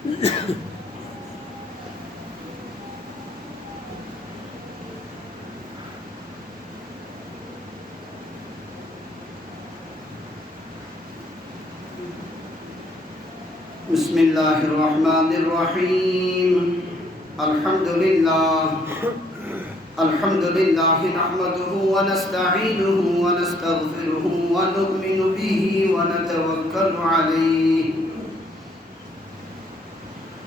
بسم الله الرحمن الرحيم. الحمد لله نحمده ونستعينه ونستغفره ونؤمن به ونتوكل عليه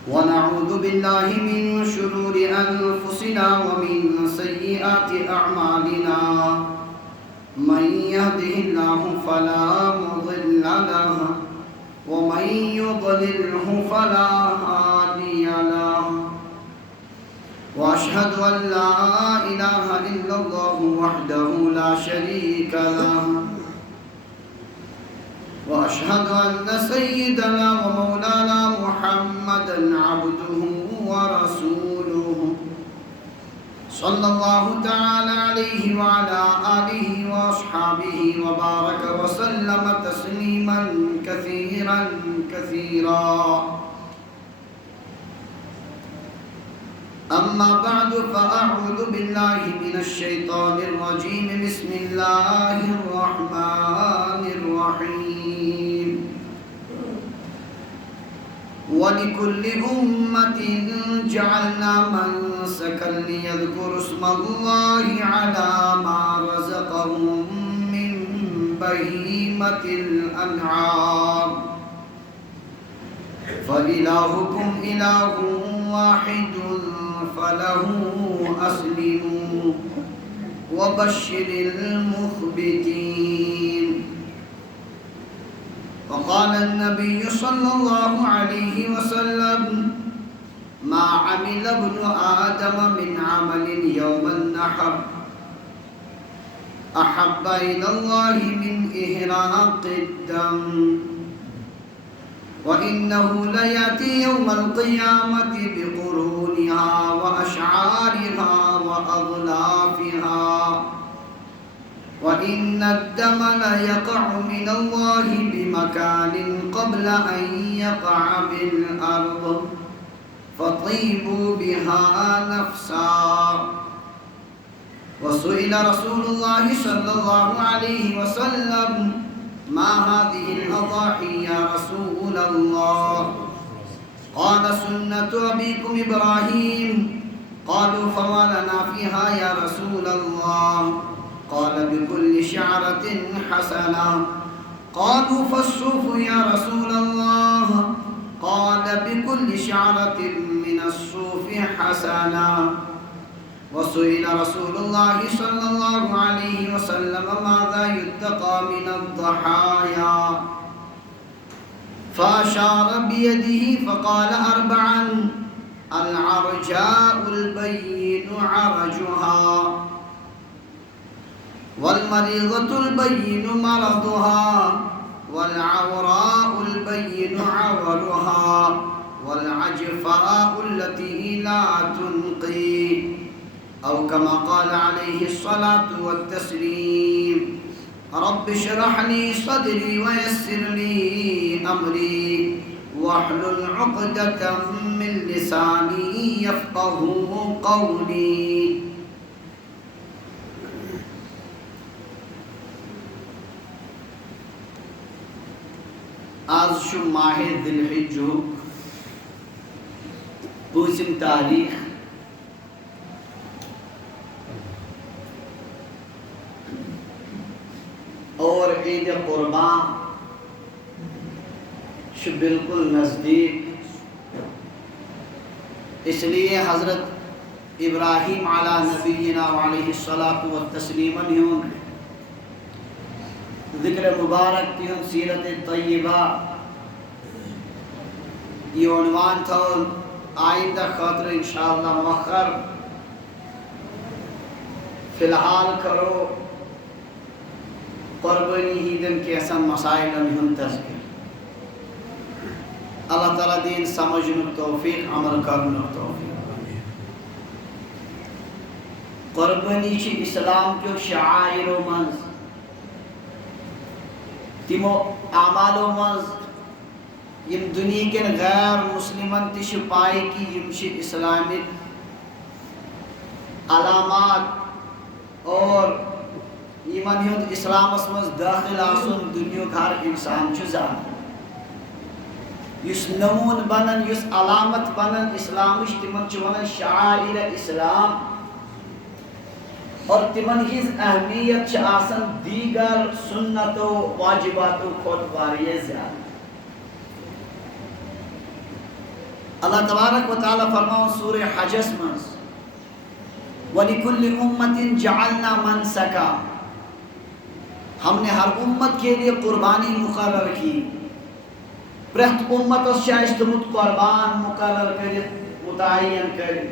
ونعوذ بالله من شرور أنفسنا ومن سيئات أعمالنا. من يهده الله فلا مضل له ومن يضلله فلا هادي له. وأشهد أن لا إله إلا الله وحده لا شريك له. وأشهد أن سيدنا ومولانا محمدا عبده ورسوله صلى الله تعالى عليه وعلى آله وأصحابه وبارك وسلم تسليما كثيرا كثيرا. أما بعد فأعوذ بالله من الشيطان الرجيم. بسم الله الرحمن الرحيم. ولكل أمة جعلنا منسكا ليذكروا اسم الله على ما رزقهم من بهيمة الأنعام فإلهكم إله واحد فله أسلموا وبشر المخبتين. وقال النبي صلى الله عليه وسلم: ما عمل ابن آدم من عمل يوم النحر أحب إلى الله من إهراق الدم وإنه ليأتي يوم القيامة بقرونها وأشعارها وأظلافها وإن الدم ليقع من الله بمكان قبل أن يقع بالأرض فطيبوا بها نفسا. وسئل رسول الله صلى الله عليه وسلم: ما هذه الأضاحي يا رسول الله؟ قال: سنة أبيكم إبراهيم. قالوا: فما لنا فيها يا رسول الله؟ قال: بكل شعرة حسنة. قالوا: فالصوف يا رسول الله؟ قال: بكل شعرة من الصوف حسنة. وسئل رسول الله صلى الله عليه وسلم: ماذا يتقى من الضحايا؟ فأشار بيده فقال: أربعا: العرجاء البين عرجها والمريضة البين مرضها والعوراء البين عورها والعجفاء التي لا تنقي أو كما قال عليه الصلاة والتسليم. رب اشرح لي صدري ويسر لي أمري واحلل عقدة من لساني يفقه قولي. آز شو ماہ ذی الحجہ پوچھم تاریخ اور عید قربان شو بالکل نزدیک. اس لیے حضرت ابراہیم علی نبینا علیہ الصلاۃ والتسلیم ذکر مبارک تیون سیرت طیبہ یہ عنوان تھا آئندہ خاطر انشاءاللہ مؤخر. فی الحال کرو قربانی ہیدن کے ایسا مسائل ہم تذکر. اللہ تعالیٰ دین سمجھنے توفیق عمل کرنے توفیق. قربانی چھ اسلام کے شعائر و منز تیمو اعمال و منز یم دنیا کن غیر مسلمن تش پائے کہ یم اسلامک علامات اور یمن ہند اسلامس مز داخل آسن دنیا ہر انسان زان یس نمون بنن یس علامت بنن اسلام تمن ونان شعائر اسلام اور تمن ہز اہمیت آسن دیگر سنتو واجباتو کھوت واریہ زیادہ. اللہ تبارک و تعالی فرماؤ سورہ حجس مز وَلِكُلِّ أُمَّةٍ جَعَلْنَا مَنْسَكًا، ہم نے ہر امت کے لیے قربانی مقرر کی. پرت امت اس شائستمت قربان مقرر کرت متعین کرت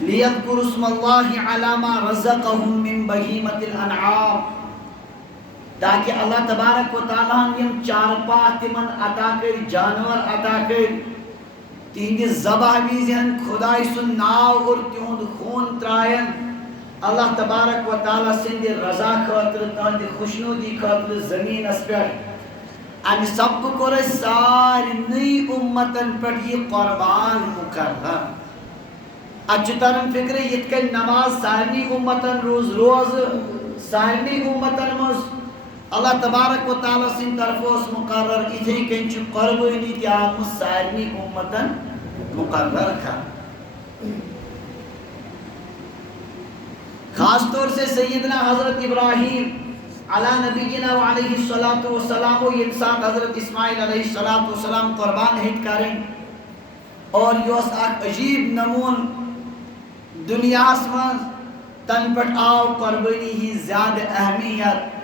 لِيَذْكُرُوا اسْمَ اللَّهِ عَلَى مَا رَزَقَهُم مِّن بَهِيمَةِ الْأَنْعَامِ، تاکہ اللہ تبارک و تعالیٰ یم چار پاہ تمن عطا کر جانور عطا کر تہند ذبح ویزن خدای سن ناو اور تہند خون ترائن اللہ تبارک و تعالیٰ سند رضا خاطر تہند خوشنودی خاطر زمین اس پر ام سب کو سارنی امتن پر یہ قربان مقرر. اچترم فکر یتکن نماز سارنی امتن روز سارنی امتن مز اللہ تبارک و تعالیٰ سن طرف اس مقرر اتھے کنچ قربانی تی آموز سارنی امتن مقرر کھا. خاص طور سے سیدنا حضرت ابراہیم علی نبینا و علیہ السلام و انسان حضرت اسماعیل علیہ السلام قربان ہٹ کریں اور یوس اک عجیب نمون دنیا اسمان تن پٹ آو قربانی ہی زیادہ اہمیت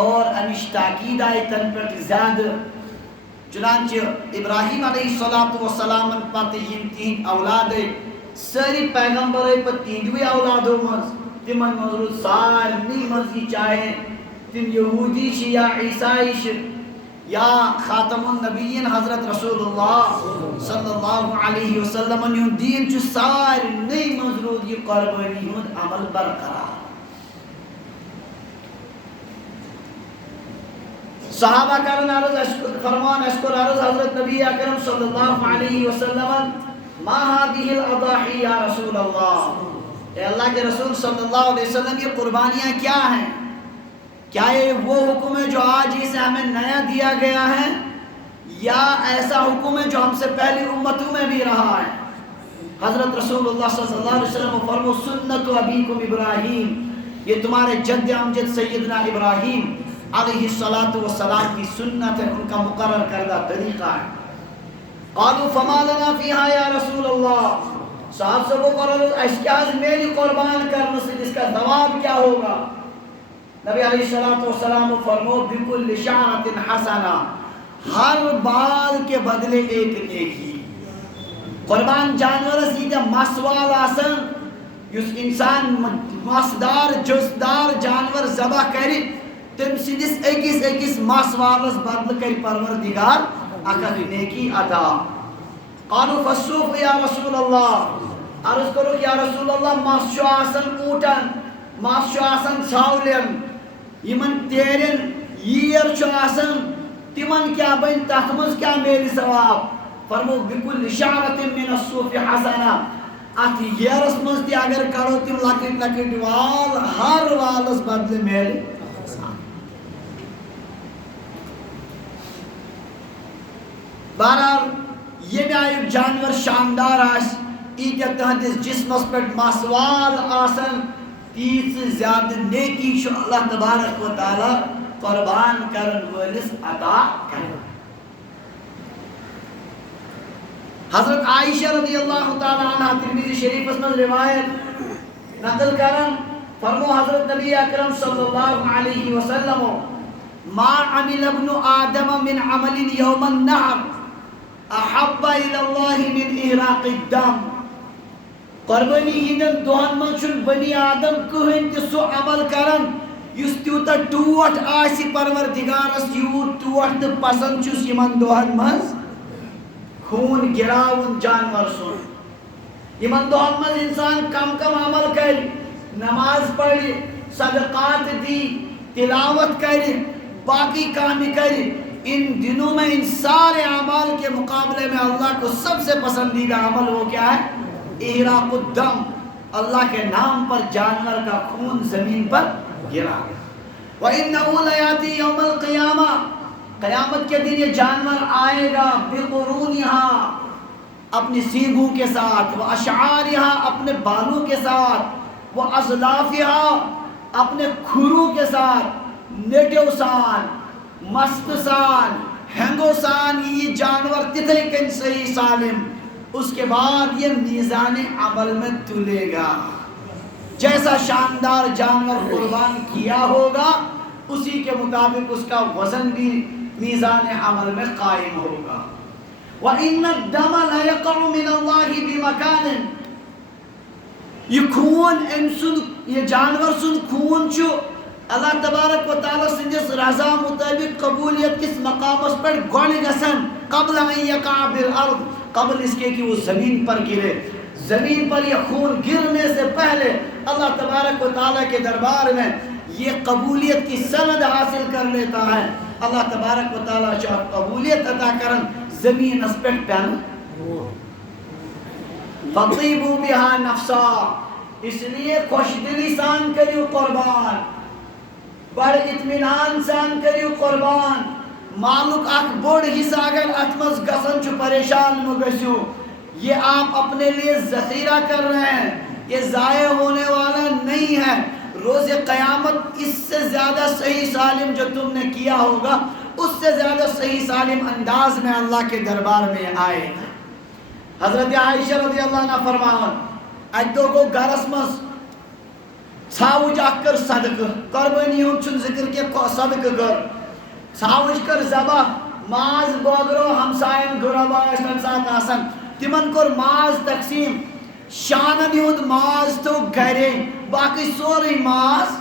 اور امیش تاکید آئی تن پٹ زیادہ. چنانچہ ابراہیم علیہ السلام پتہ یم تین اولاد ساری پیغمبر پر تیندوی اولادوں مز تمن مزرود سارنی مزی چاہے تم یہودی چھ یا عیسائی چھ یا خاتم النبیین حضرت رسول اللہ صلی اللہ علیہ وسلم یون دین چھ سارنی مزرود یہ قربانی ہند عمل برقرار. صحابہ کرن عرض فرمان اشکر عرض حضرت نبی اکرم صلی اللہ علیہ وسلم ما هذه الاضاحی یا رسول اللہ، اے اللہ کے رسول صلی اللہ علیہ وسلم یہ قربانیاں کیا ہیں؟ کیا یہ وہ حکم ہے جو آج اسے ہمیں نیا دیا گیا ہے یا ایسا حکم ہے جو ہم سے پہلی امتوں میں بھی رہا ہے؟ حضرت رسول اللہ صلی اللہ علیہ وسلم فرمو سنت ابیکم ابراہیم، یہ تمہارے جد امجد سیدنا ابراہیم علیہ السلام کی سنت ہے، ان کا مقرر کردہ طریقہ ہے. قالوا فما لنا فیہا یا رسول اللہ، صاحب سے وہ قرآن اشکاز میری قربان کرنے سے جس کا ثواب کیا ہوگا؟ نبی علیہ السلام فرمو بکل شعرت حسنہ، ہر بال کے بدلے ایک نیکی. قربان جانور سیدھا مسوال آسن یس انسان مسدار جسدار جانور ذبح کری تم سیدھس ایکس مسوالس بدل کر پروردگار اکر نیکی ادا. قالوا فالسوف یا رسول اللہ، عرض کرو یا رسول اللہ مس چھُ آسان اوٹن، مس چھُ آسان ژھاولٮ۪ن، یمن تیرن ییر چھُ آسان تمن کیا بن تتھ منٛز کیا میلہِ ثواب؟ فرمو بکل شعرت من الصوف حسنہ، اتھ ییرس منٛز تہِ اگر کرو تم لکٹ لکٹ وال ہر والس بدلہِ میلہِ. بہرحال یہ آیک جانور شاندار آس ایتیا تہندس جسمس پر مسوال آسن تیز زیادہ نیکی شو اللہ تبارک و تعالی قربان کرن ولس عطا کرن. حضرت عائشہ رضی اللہ تعالی عنہ ترمذی شریف میں روایت نقل کرن فرمو حضرت نبی اکرم صلی اللہ علیہ وسلم ما عمل ابن آدم من عمل یوم النحر احب الى اللہ من احراق الدم. قربانی ہندن دہن من چھن بنی آدم کہن تہ سو عمل کرن یس تیوتا ٹوٹ آسی پروردگارس یوت ٹوٹ تہ پسند چھس یمن دہن من خون گراون جانور سن. یمن دہن من انسان کم کم عمل کر، نماز پڑھ، صدقات دی، تلاوت کر، باقی کام کر، ان دنوں میں ان سارے اعمال کے مقابلے میں اللہ کو سب سے پسندیدہ عمل وہ کیا ہے؟ احراق الدم، اللہ کے نام پر جانور کا خون زمین پر گرا۔ وَإِنَّهُ لَيَأْتِي يَوْمَ الْقِيَامَةِ، قیامت کے دن یہ جانور آئے گا بِقُرُونِهَا، اپنی سینگوں کے ساتھ، وَأَشْعَارِهَا، اپنے بالوں کے ساتھ، وَأَزْلَافِهَا، اپنے کھروں کے ساتھ، نیٹو سان، مست سان، ہنگو سان، یہ جانور تتھے کن صحیح سالم، اس کے بعد یہ میزان عمل میں تلے گا۔ جیسا شاندار جانور قربان کیا ہوگا اسی کے مطابق اس کا وزن بھی میزان عمل میں قائم ہوگا۔ وَإِنَّ الدَّمَ لَيَقَعُ مِنَ اللَّهِ بِمَكَانٍ، یہ خون یہ جانور سن خون چھو اللہ تبارک و تعالیٰ سنجس رضا مطابق قبولیت کس مقام اس پر گوڑ گسن قبل ان یقع بالارض، قبل اس کے کہ وہ زمین پر گرے۔ زمین پر یہ خون گرنے سے پہلے اللہ تبارک و تعالیٰ کے دربار میں یہ قبولیت کی سند حاصل کر لیتا ہے۔ اللہ تبارک و تعالیٰ چاہ قبولیت عطا کرن زمین اس پر پہن فَطِيبُوا بِهَا نَفْسًا، اس لیے خوش دلی سان کریو قربان، بڑ اطمینان سان کریو قربان۔ معلوم اک بوڑ حصہ اگر اتمز گسن چو پریشان مگسیو، یہ آپ اپنے لیے ذخیرہ کر رہے ہیں، یہ ضائع ہونے والا نہیں ہے۔ روز قیامت اس سے زیادہ صحیح سالم جو تم نے کیا ہوگا اس سے زیادہ صحیح سالم انداز میں اللہ کے دربار میں آئے گا۔ حضرت عائشہ رضی اللہ عنہ فرماون اجدو کو گرسمس ژھاوج اکھ کر صدقہ، قربانی ہم چھن ذکر کے صدقہ کر، ژھاوج کر ذبح، ماز بوگرو ہمسائن گربا اسن ساتھ آسن تمن کور ماز تقسیم، شانن ہند ماز تو گھرے باقی سوری ماز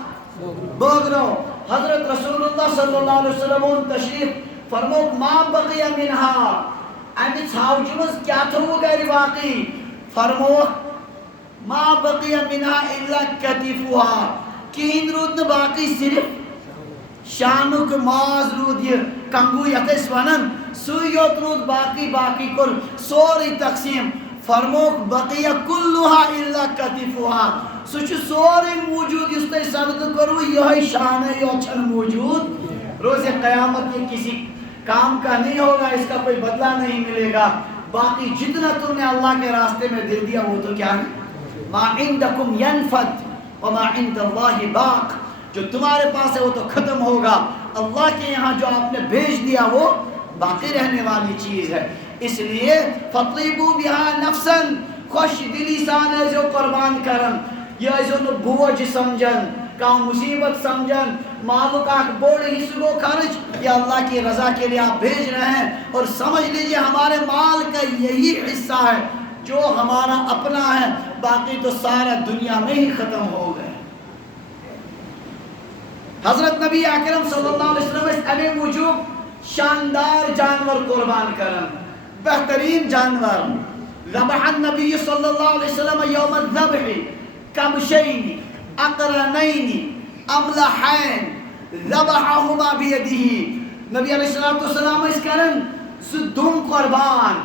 بوگرو۔ حضرت رسول اللہ صلی اللہ علیہ وسلم تشریف فرمو ما بقی منہا، امی ژھاوج مز کیا تھو گھر باقی؟ فرمو ما بقی منہا الا کتفوہا، کہیں رود باقی صرف شانک ماز رود، یہ کنگو یتس ونن سویوت رود باقی کل سوری تقسیم۔ فرموک بقیہ کلوہا الا کتفوہا، سوچ سوری موجود اس تے صدقہ کرو، یہ شان ہے یہ چھن موجود۔ روز قیامت یہ کسی کام کا نہیں ہوگا، اس کا کوئی بدلہ نہیں ملے گا۔ باقی جتنا تم نے اللہ کے راستے میں دے دیا وہ تو کیا ہے؟ ما عندکم ینفد وما عند اللہ باق، جو تمہارے پاس ہے وہ تو ختم ہوگا، اللہ کے یہاں جو آپ نے بھیج دیا وہ باقی رہنے والی چیز ہے۔ اس لیے فَطِيبُوا بِهَا نَفْسًا، خوش دلی سان ہے جو قربان کرن، یہ جو بوجھ سمجھن، کام مصیبت سمجھن، مالو کا بوڑ حصہ کو خرچ یہ اللہ کی رضا کے لیے آپ بھیج رہے ہیں، اور سمجھ لیجئے ہمارے مال کا یہی حصہ ہے جو ہمارا اپنا ہے، باقی تو سارا دنیا میں ہی ختم ہو گئے۔ حضرت نبی اکرم صلی اللہ علیہ وسلم اس ابھی وجوب شاندار جانور قربان کرن، بہترین جانور۔ ذبح النبی صلی اللہ علیہ وسلم یوم الذبح کبشین اقرنین املحین ذبحہما بیدہ، نبی علیہ السلام اس کرن دم قربان،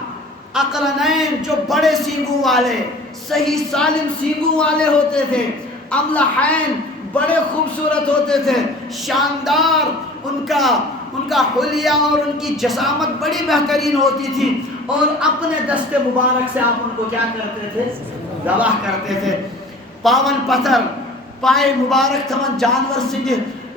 اقرنین جو بڑے سینگوں والے صحیح سالم سینگوں والے ہوتے تھے، املحین بڑے خوبصورت ہوتے تھے، شاندار ان کا حلیہ اور ان کی جسامت بڑی بہترین ہوتی تھی، اور اپنے دست مبارک سے آپ ان کو کیا کرتے تھے؟ ذبح کرتے تھے۔ پاون پتھر پائے مبارک تھمن جانور سنجھ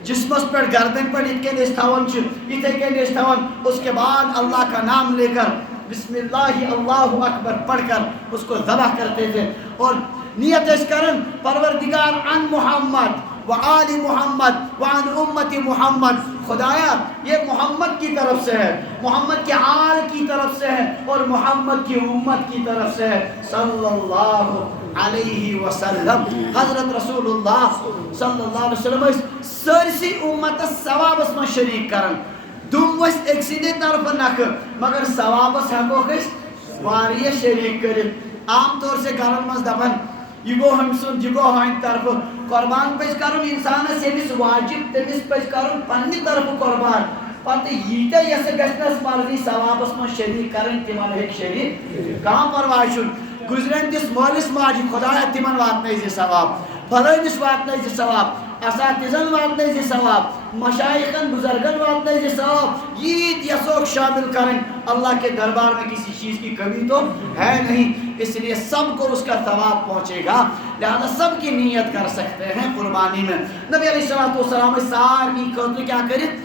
جسمس پر گردن پر اتنے نستاون اس کے بعد اللہ کا نام لے کر بسم اللہ اللہ اکبر پڑھ کر اس کو ذبح کرتے تھے، اور نیت اس کرن پروردگار عن محمد وآل محمد وعن امت محمد، خدایا یہ محمد کی طرف سے ہے، محمد کے آل کی طرف سے ہے، اور محمد کی امت کی طرف سے ہے صلی اللہ علیہ وسلم۔ حضرت رسول اللہ صلی اللہ علیہ وسلم سرسی امت ثوابس میں شریک کرن، دم وس ایک سیدھے طرف نکھ مگر ثوابس ہمو کس واریہ شریک کرت۔ عام طور سے گھرن مز دپن یہ گو ہم سن یہ گو ہائن طرف قربان پیش کرن، انسان سے بھی واجب تمس پیش کرن پنی طرف قربان، پتہ ییتہ یس گژھنس مرضی ثوابس من شریک کرن تمن ہیک شریک کانٛہہ پرواے چھُنہٕ گُزرین کِس مٲلِس ماجہِ خۄدایا تمن واتنٲے زِ ثواب فلٲنِس واتنٲے زِ ثواب اساتذن واتنٲے زِ ثواب مشایخن بزرگن واتنٲے زِ ثواب ییت یسوک شامل کریں اللہ کے دربار میں کسی چیز کی کمی تو ہے نہیں اس لیے سب کو اس کا ثواب پہنچے گا لہذا سب کی نیت کر سکتے ہیں قربانی میں نبی علیہ السلام ساری خاطر کیا کرت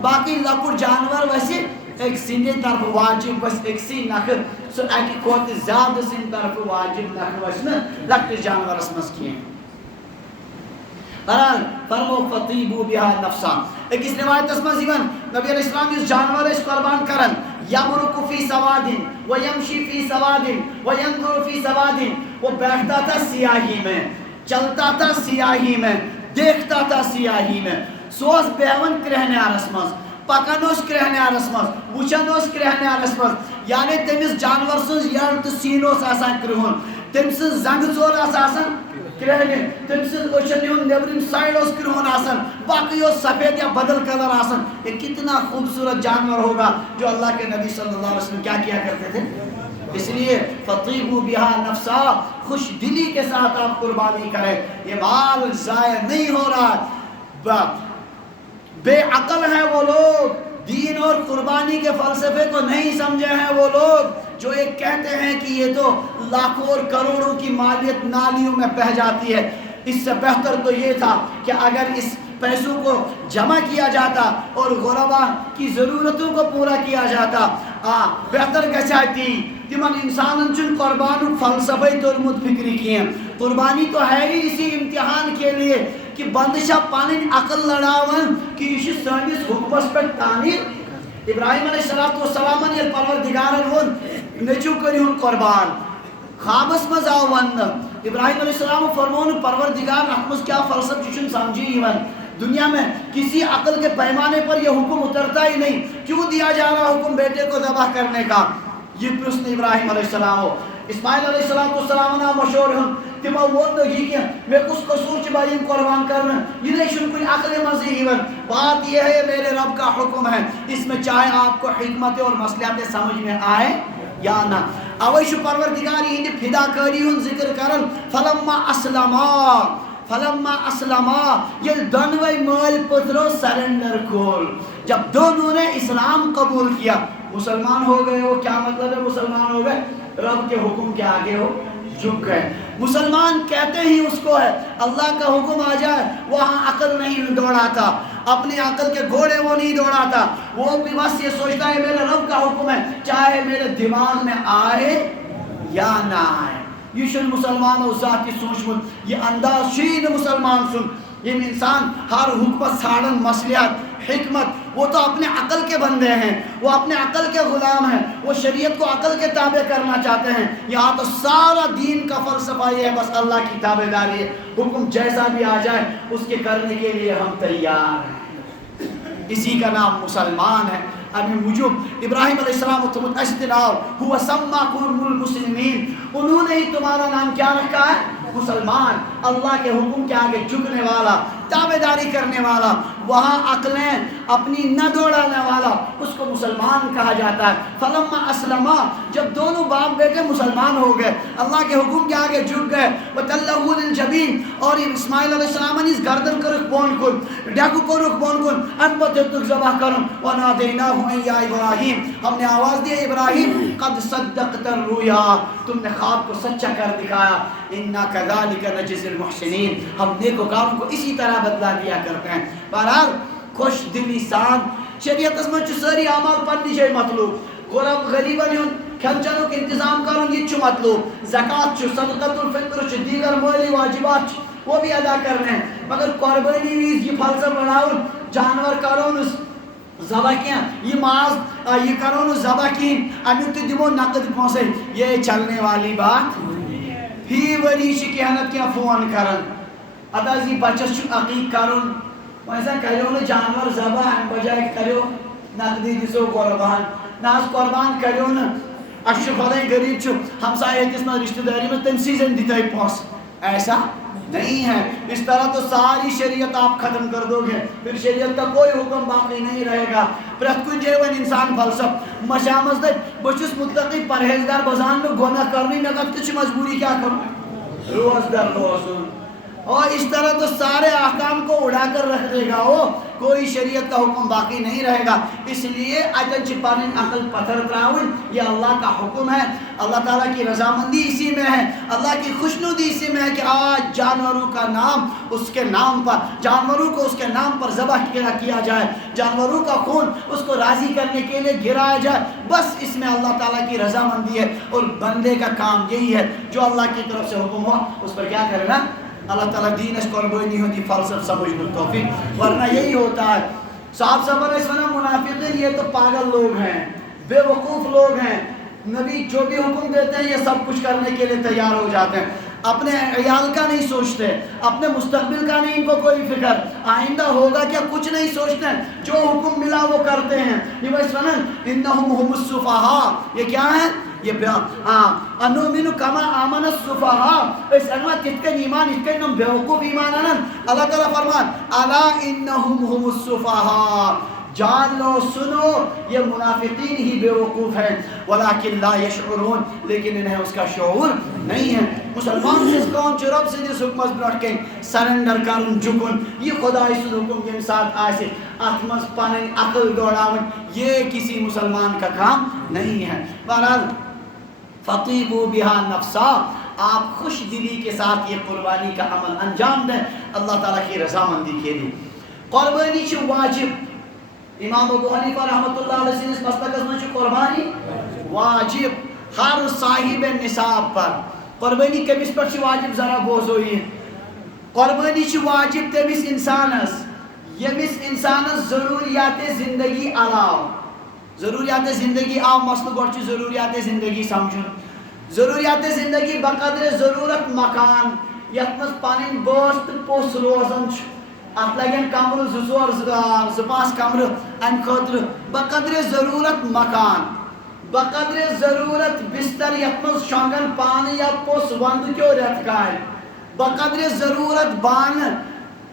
باقی لکٹ جانور ویسے ایک سندے طرف واجب بس ایک سی نخر سو ایک کھوت زیادہ سن طرف واجب نخر ویسے لکٹ جانور اسمس کیے بہرحال فرمو فطیبو بہا نفسا ایک اس روایت اسمس ایون نبی علیہ السلام اس جانور اس قربان کرن یمرک فی سوادن ویمشی فی سوادن وینظر فی سوادن وہ بیٹھتا تھا سیاہی میں چلتا تھا سیاہی میں دیکھتا تھا سیاہی میں سوس بیون کرہنیارس مز پکن اس کرہنیارس مز وچن اس کرہنیارس مز یعنی تمس جانور سن یڑ تو سین اس آسان کرہن تم سن زنگ ژور آسان کرہنے تم سن اوشن ہن نیبرم سائیڈ اس کرہن آسان باقی اس سفید یا بدل کلر آسان یہ کتنا خوبصورت جانور ہوگا جو اللہ کے نبی صلی اللہ علیہ وسلم کیا کرتے تھے اس لیے فطیبو بہا نفسا خوش دلی کے ساتھ آپ قربانی کریں یہ مال ضائع نہیں ہو رہا بے عقل ہیں وہ لوگ دین اور قربانی کے فلسفے کو نہیں سمجھے ہیں وہ لوگ جو ایک کہتے ہیں کہ یہ تو لاکھوں اور کروڑوں کی مالیت نالیوں میں بہہ جاتی ہے اس سے بہتر تو یہ تھا کہ اگر اس پیسوں کو جمع کیا جاتا اور غربا کی ضرورتوں کو پورا کیا جاتا بہتر گژھاتی تمن انسانن چن قربان فلسفے تورمت فکری کیے قربانی تو ہے ہی اسی امتحان کے لیے کہ بندشا پانن عقل لڑاون کہ یہ سانس حکمس پہ تعمیر ابراہیم علیہ السلام یل پروردگارن ون نچو کرہن قربان خوابس مز آو ون ابراہیم علیہ السلام فرمون پروردگار ات مز کیا فلسفہ چھ سمجھی یوان دنیا میں کسی عقل کے پیمانے پر یہ حکم اترتا ہی نہیں کیوں دیا جا رہا حکم بیٹے کو ذبح کرنے کا یہ پرسن ابراہیم علیہ السلام ہو اسماعیل علیہ السلام نا مشہور ہوں تمو وون یہ کہ میں کس قصور چھ بھائی قربان کرنا یہ نہیں کوئی عقل مزی ایون بات یہ ہے میرے رب کا حکم ہے اس میں چاہے آپ کو حکمت اور مصلحت سمجھ میں آئے یا نہ اوے چھ پروردگار یہ فدا کاری ہن ذکر کرن فلما اسلما یہ دونویں مال پترو سرنڈر کول جب دونوں نے اسلام قبول کیا مسلمان ہو گئے ہو کیا مطلب ہے مسلمان ہو گئے رب کے حکم کے آگے ہو جھک گئے مسلمان کہتے ہی اس کو ہے اللہ کا حکم آ جائے وہاں عقل نہیں دوڑاتا اپنی عقل کے گھوڑے وہ نہیں دوڑاتا وہ بھی بس یہ سوچتا ہے میرے رب کا حکم ہے چاہے میرے دماغ میں آئے یا نہ آئے یہ شن مسلمان اور ذات کی سوچ مت یہ انداز شین مسلمان سن یہ انسان ہر حکمت ساڑن مصلحت حکمت وہ تو اپنے عقل کے بندے ہیں وہ اپنے عقل کے غلام ہیں وہ شریعت کو عقل کے تابع کرنا چاہتے ہیں یہاں تو سارا دین کا فلسفہ یہ ہے بس اللہ کی تابع داری ہے حکم جیسا بھی آ جائے اس کے کرنے کے لیے ہم تیار ہیں اسی کا نام مسلمان ہے ابھی وجوب ابراہیم علیہ السلام تمت اشتناؤ ہوا سماکم المسلمین انہوں نے ہی تمہارا نام کیا رکھا ہے مسلمان اللہ کے حکم کے آگے جھکنے والا تابع داری کرنے والا وہاں عقلیں اپنی نہ دوڑانے والا اس کو مسلمان کہا جاتا ہے فلما اسلما جب دونوں باپ بیٹے مسلمان ہو گئے اللہ کے حکم کے آگے جھک گئے وتلہ للجبین اور اسماعیل علیہ السلام نے اس گردن کو رخ بون کن ڈاکو کو رخ بون کن ان پر تک ذبح کرن ونادیناہ یا ابراہیم ہم نے آواز دی ابراہیم قد صدقت الرؤیا تم نے خواب کو سچا کر دکھایا انا کذالک نجزی المحسنین ہم نیکوکاروں کو اسی طرح بدلا دیا کرتے ہیں بہرحال خوش دلی سان شریعت میں ساری اعمال پنی جائے مطلوب غرب غریبن ہن کھن چنک انتظام کرن یہ مطلوب زکات صدقۃ الفطر دیگر مالی واجبات وہ بھی ادا کرنے ہیں مگر قربانی ویز یہ فلسفہ بناؤن جانور کرون ذبح کیا یہ ماز یہ کرون ذبح کین امیت دمو نقد پونسے یہ چلنے والی بات ہی وری شکیانت کیا فون کرن ادازی بچس عقیق کرن ویسا کریو نہ جانور ذبح ان بجائے کریو نقدی دسو قربان ناز قربان کریو نہ اش خدای غریب چھ ہمسایہ کس نہ رشتہ داری میں تم سیزن دیتای پونس ایسا نہیں ہے. اس طرح تو ساری شریعت آپ ختم کر دو گے, پھر شریعت کا کوئی حکم باقی نہیں رہے گا. پرت کن جائے ون انسان فلسف مشامز دے بچس متقی پرہیزگار بزان میں گناہ کرنی میں کچھ کچھ مجبوری کیا کروں روز در روز. اور اس طرح تو سارے احکام کو اڑا کر رکھ دے گا وہ, کوئی شریعت کا حکم باقی نہیں رہے گا. اس لیے اجن چپانن عقل پتھر تراؤن یہ اللہ کا حکم ہے. اللہ تعالیٰ کی رضامندی اسی میں ہے, اللہ کی خوشنودی اسی میں ہے کہ آج جانوروں کا نام اس کے نام پر, جانوروں کو اس کے نام پر ذبح کیا جائے, جانوروں کا خون اس کو راضی کرنے کے لیے گرایا جائے. بس اس میں اللہ تعالیٰ کی رضامندی ہے, اور بندے کا کام یہی ہے جو اللہ کی طرف سے حکم ہوا اس پر کیا کرنا. اللہ تعالیٰ دین اس قربانی ہوتی فلسف سمجھ توفیق, ورنہ یہی ہوتا ہے. صاحب صبر اس ونا منافقین یہ تو پاگل لوگ ہیں, بے وقوف لوگ ہیں. نبی جو بھی حکم دیتے ہیں یہ سب کچھ کرنے کے لیے تیار ہو جاتے ہیں. اپنے عیال کا نہیں سوچتے, اپنے مستقبل کا نہیں ان کو کوئی فکر, آئندہ ہوگا کیا کچھ نہیں سوچتے ہیں, جو حکم ملا وہ کرتے ہیں. یہ بس فنن انہم هم السفہاء, یہ کیا ہے یہ بیان انومن کما آمن السفہاء, اس انما تتکن ایمان اتکن نم بیوقوف ایمان انن. اللہ تعالیٰ فرمان الا انہم هم السفہاء, جان لو سنو یہ منافقین ہی بے وقوف ہیں, ولیکن لا یشعرون, لیکن انہیں اس کا شعور نہیں ہے. مسلمان جس قوم چھ رب سے جس حکمت برٹ کے سرنڈر کرن جھکن, یہ خدای سن حکم کے ساتھ آئے اتمس پانن عقل دوڑاون, یہ کسی مسلمان کا کام نہیں ہے. بہرحال فطیبوا بها نفسا, آپ خوش دلی کے ساتھ یہ قربانی کا عمل انجام دیں اللہ تعالیٰ کی رضامندی کے لیے. قربانی چھ واجب, امام ابو حنیفہ رحمۃ اللہ علیہ سے اس مسلک میں چھ قربانی واجب ہر صاحب نصاب پر. قربانی کمس پر چھ واجب ذرا بوز ہوئی, قربانی چھ واجب تمس انسانس یمس انسانس ضروریات زندگی علاوہ, ضروریات زندگی آو مسئلہ گوڑ چھ ضروریات زندگی سمجھن. ضروریات زندگی بقدر ضرورت مکان یتمس پانن بوس تو پوس روزن چھ, ات لگن کمر زپاس کمر ام خاطر بقدر ضرورت مکان, بقدر ضرورت بستر یتمس شونگن پانی یا پوس وند کیو ریت کال, بقدر ضرورت بان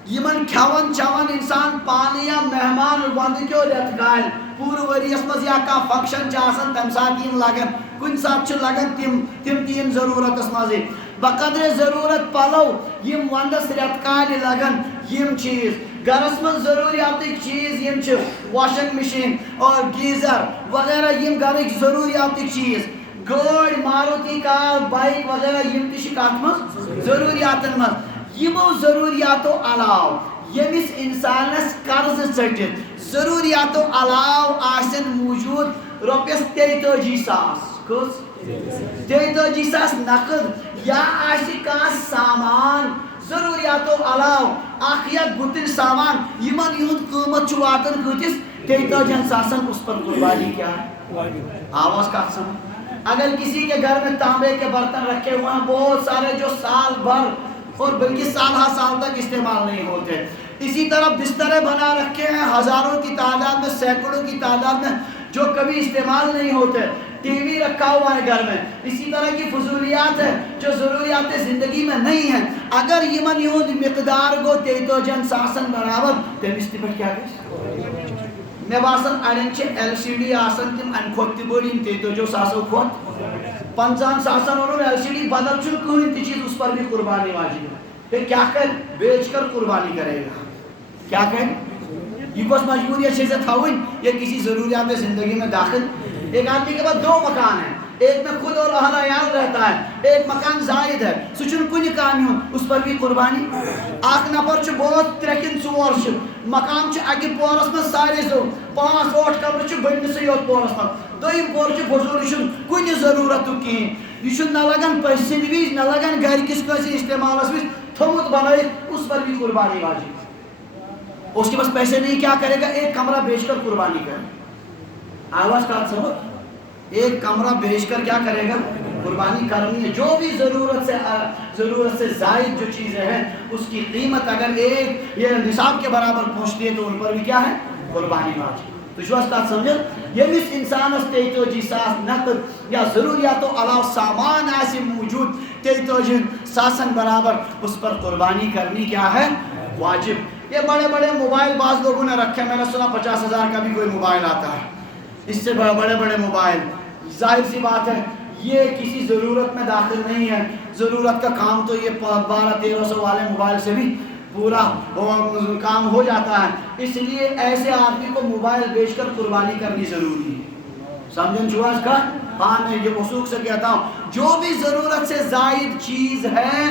یمن کھون چون انسان پانی یا مہمان وند کیو ریت کال. پور وریس مز یا کا فنکشن چاسن تم سات یم لگن, کن سات چھ لگن تم تین ضرورت اس مزے. بقدر ضرورت پلو یم وندس ریت کال لگن یم چیز, گرس من ضروریات چیز یم چھ واشنگ مشین اور گیزر وغیرہ یم گرک ضروریات چیز, گاڑی ماروتی کار بائک وغیرہ یم تہ کت من ضروریات من. یمو ضروریاتو علاوہ یمس انسانس قرض ژٹتھ ضروریاتو علاوہ آسن موجود رۄپیس 43,000 کس 43,000 نقد یا آسہِ کانٛہہ سامان ضروریاتو علاوہ اخ یا گُتٕلۍ سامان یمن یہُنٛد قۭمت چھُ واتان کۭتِس 43,000 اس پر قربانی کیا ہے. آواز کا سمجھ, اگر کسی کے گھر میں تانبے کے برتن رکھے ہوئے ہیں بہت سارے جو سال بھر اور بلکہ سال ہر سال تک استعمال نہیں ہوتے, اسی طرح بسترے بنا رکھے ہیں ہزاروں کی تعداد میں سینکڑوں کی تعداد میں جو کبھی استعمال نہیں ہوتے, ٹی وی رکھا ہوا ہے گھر میں, اسی طرح کی فضولیات ہیں جو ضروریات زندگی میں نہیں ہیں. اگر یمن یہود مقدار کو 43,000 برابر تمس تہ کیا گژھِ مے باسان اڑین چھ LCD آسان تم ام کھوت تہ بڑ یم 43,000 کھوت 50,000 اونن LCD بدل چھ کہیں تہ چیز اس پر بھی قربانی واجب ہے. پھر کیا کر بیچ کر قربانی کرے گا, کیا کریں یہ کس مجبوریت سے تھاؤن یا کسی ضروریات زندگی میں داخل. ایک آدمی کے پاس 2 مکان ہیں, ایک میں خود اور اہل عیال رہتا ہے, ایک مکان زائد ہے سہ چھن کُنہِ کامہِ ہُنٛد, اس پر بھی قربانی. اکھ نفر چھ بہت 3 کِنہٕ 4 چھ مکان چھ اکہ پورس میں سارے زو 5-8 کمرٕ چھ بٔڑنِسٕے یوت پورس منٛز, دوٚیِم پور چھ فضوٗل, یہِ چھُنہٕ کُنہِ ضروٗرتُک کِہیٖنۍ, یہِ چھُنہٕ نہ لگان پٔژھۍ سٕنٛدِ وِزِ نہ لگان گرِ کِس کٲنٛسہِ استعمالس وِزِ, تھوٚمُت بنٲیِتھ اس پر بھی قربانی واجب. اس کے پاس پیسے نہیں, کیا کرے گا ایک کمرہ بیچ کر قربانی کرے. آواز کا سمجھ, ایک کمرہ بیچ کر کیا کرے گا قربانی کرنی ہے. جو بھی ضرورت سے زائد جو چیزیں ہیں اس کی قیمت اگر ایک یہ نصاب کے برابر پہنچتی ہے تو ان پر بھی کیا ہے قربانی واجب. تجھوس کا سمجھ یمس انسانس 43,000 نقد یا ضروریاتوں علاوہ سامان ایسے موجود 43,000 برابر اس پر قربانی کرنی کیا ہے؟ واجب۔ یہ بڑے بڑے موبائل بعض لوگوں نے رکھے، میں نے سنا 50,000 کا بھی کوئی موبائل آتا ہے، اس سے بڑے بڑے موبائل، ظاہر سی بات ہے یہ کسی ضرورت میں داخل نہیں ہے۔ ضرورت کا کام تو یہ 1200-1300 والے موبائل سے بھی پورا کام ہو جاتا ہے، اس لیے ایسے آدمی کو موبائل بیچ کر قربانی کرنی ضروری ہے۔ سمجھن چھوا اس کا؟ ہاں میں یہ وثوق سے کہتا ہوں جو بھی ضرورت سے زائد چیز ہے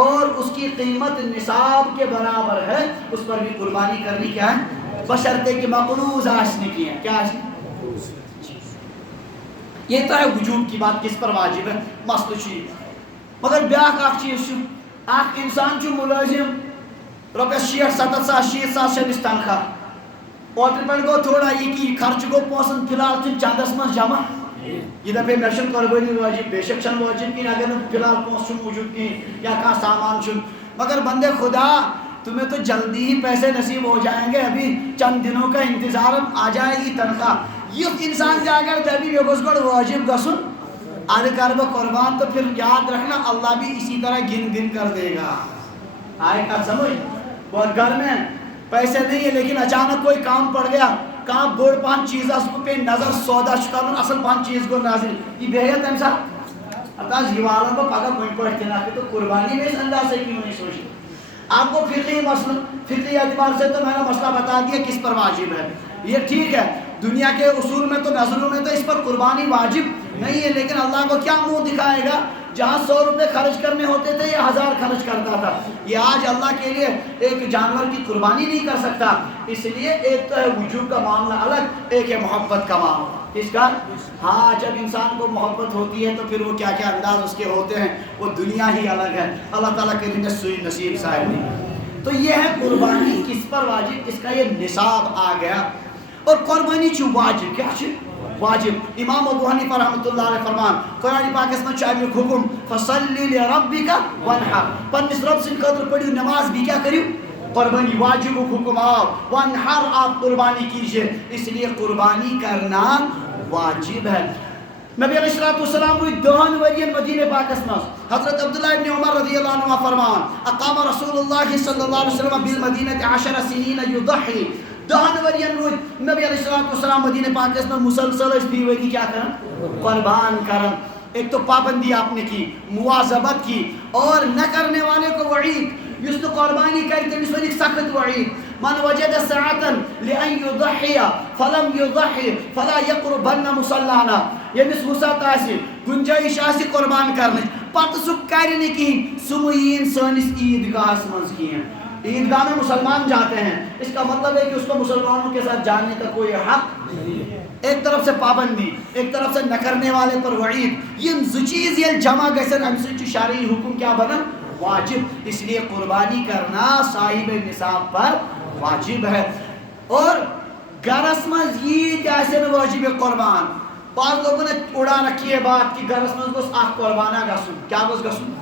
اور اس کی قیمت نصاب کے برابر ہے اس پر بھی قربانی کرنی کیا ہے؟ بشرطے کہ مقروض آشنی کی ہے۔ کیا آشنی؟ یہ تو ہے وجوب کی بات، کس پر واجب ہے؟ مسئلہ چیز مگر بیاکھ اخ چیز اخ انسان چھ ملازم رۄپیس 60-70,000 شیمس تنخواہ، اوتر پہ گو تھوڑا یہ کہ خرچ گو پونسن فی الحال چھ چندس من جمع، یہ دپے مے چھن قربانی واجب، بے شک چھن واجب کہیں اگر فی الحال پونس چھ موجود کہیں یا کہاں سامان چھ، مگر بندے خدا تمہیں تو جلدی ہی پیسے نصیب ہو جائیں گے، ابھی چند دنوں کا انتظار، آ جائے گی تنخواہ۔ یہ انسان کے اگر دبی بے گوش گوڑ واجب گسن آدھے کر با قربان، تو پھر یاد رکھنا اللہ بھی اسی طرح گن گن کر دے گا۔ آئے کا سمجھ بہت گھر میں پیسے نہیں ہے لیکن اچانک کوئی کام پڑ گیا، کہاں بوڑ پان چیز اس کو پہ نظر سودا شکارن اصل پان چیز کو نازل یہ بہت ہے صاحب اتاز یہ والا کو پاگا کوئی پڑھتے نا کہ تو قربانی میں اس انداز سے کیوں نہیں سوچتے۔ آپ کو فقہی اعتبار سے تو میں نے مسئلہ بتا دیا کس پر واجب ہے۔ یہ ٹھیک ہے دنیا کے اصول میں تو نظروں میں تو اس پر قربانی واجب نہیں ہے، لیکن اللہ کو کیا منہ دکھائے گا؟ جہاں 100 روپے خرچ کرنے ہوتے تھے یہ 1000 خرچ کرتا تھا، یہ آج اللہ کے لیے ایک جانور کی قربانی نہیں کر سکتا۔ اس لیے ایک تو ہے وجوب کا معاملہ الگ، ایک ہے محبت کا معاملہ۔ اس کا ہاں جب انسان کو محبت ہوتی ہے تو پھر وہ کیا کیا انداز اس کے ہوتے ہیں وہ دنیا ہی الگ ہے۔ اللہ تعالیٰ کے لیے سوئی نصیب صاحب نہیں۔ تو یہ ہے قربانی کس پر واجب، اس کا یہ نصاب آ گیا۔ اور قربانی چو واجب کیا چھ واجب؟ امام ابو حنیفہ رحمۃ اللہ علیہ فرمان قرآن پاک اس میں چاہیے حکم فصلی لربک وانحر، پنس رب سن قدر پڑھیو نماز بھی کیا کریو قربانی واجب حکم آو وانحر آپ قربانی کیجئے، اس لیے قربانی کرنا واجب ہے۔ نبی علیہ السلام روی 10 ورین مدینہ پاک اس میں حضرت عبداللہ ابن عمر رضی اللہ عنہ فرمان اقام رسول اللہ صلی اللہ علیہ وسلم بالمدینہ 10 سنین یضحی، 10 ورین روی نبی علیہ السلام مدینہ پاک اس میں مسلسل فی وری کیا کرن قربان کرن۔ ایک تو پابندی آپ نے کی، مواظبت کی، اور نہ کرنے والے کو وعید، جس نے قربانی کری تمہیں اس وقت سخت وعید، من وجد ساعتا لأن يضحي فلم يضحي فلا يقربن مصلانا، یمس وسعت آسی گنجائش آسی قربان کرنے پتہ سو کرنے کی سمعین سانس عیدگاہ منز کی ہیں، عیدگاہ میں مسلمان جاتے ہیں، اس کا مطلب ہے کہ اس کو مسلمانوں کے ساتھ جانے کا کوئی حق نہیں۔ ایک طرف سے پابندی، ایک طرف سے نہ کرنے والے پر وعید، یہ دو چیز یہ جمع گژھن امہ سۭتۍ شرعی حکم کیا بنن واجب۔ اس لیے قربانی کرنا صاحب نصاب پر واجب ہے۔ اور گرس مز عید آسن واجب قربان، بعض لوگوں نے اڑا رکھی ہے بات کہ گرس مز گوس اخ قربانہ گسن، کیا گوس گسن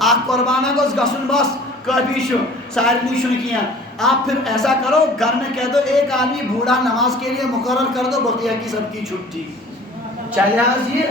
اخ قربانہ گوس گسن، بس کافی شو سارے شو کیا۔ آپ پھر ایسا کرو گھر میں کہہ دو ایک آدمی بوڑھا نماز کے لیے مقرر کر دو، بقیہ کی سب کی چھٹی چلے یہ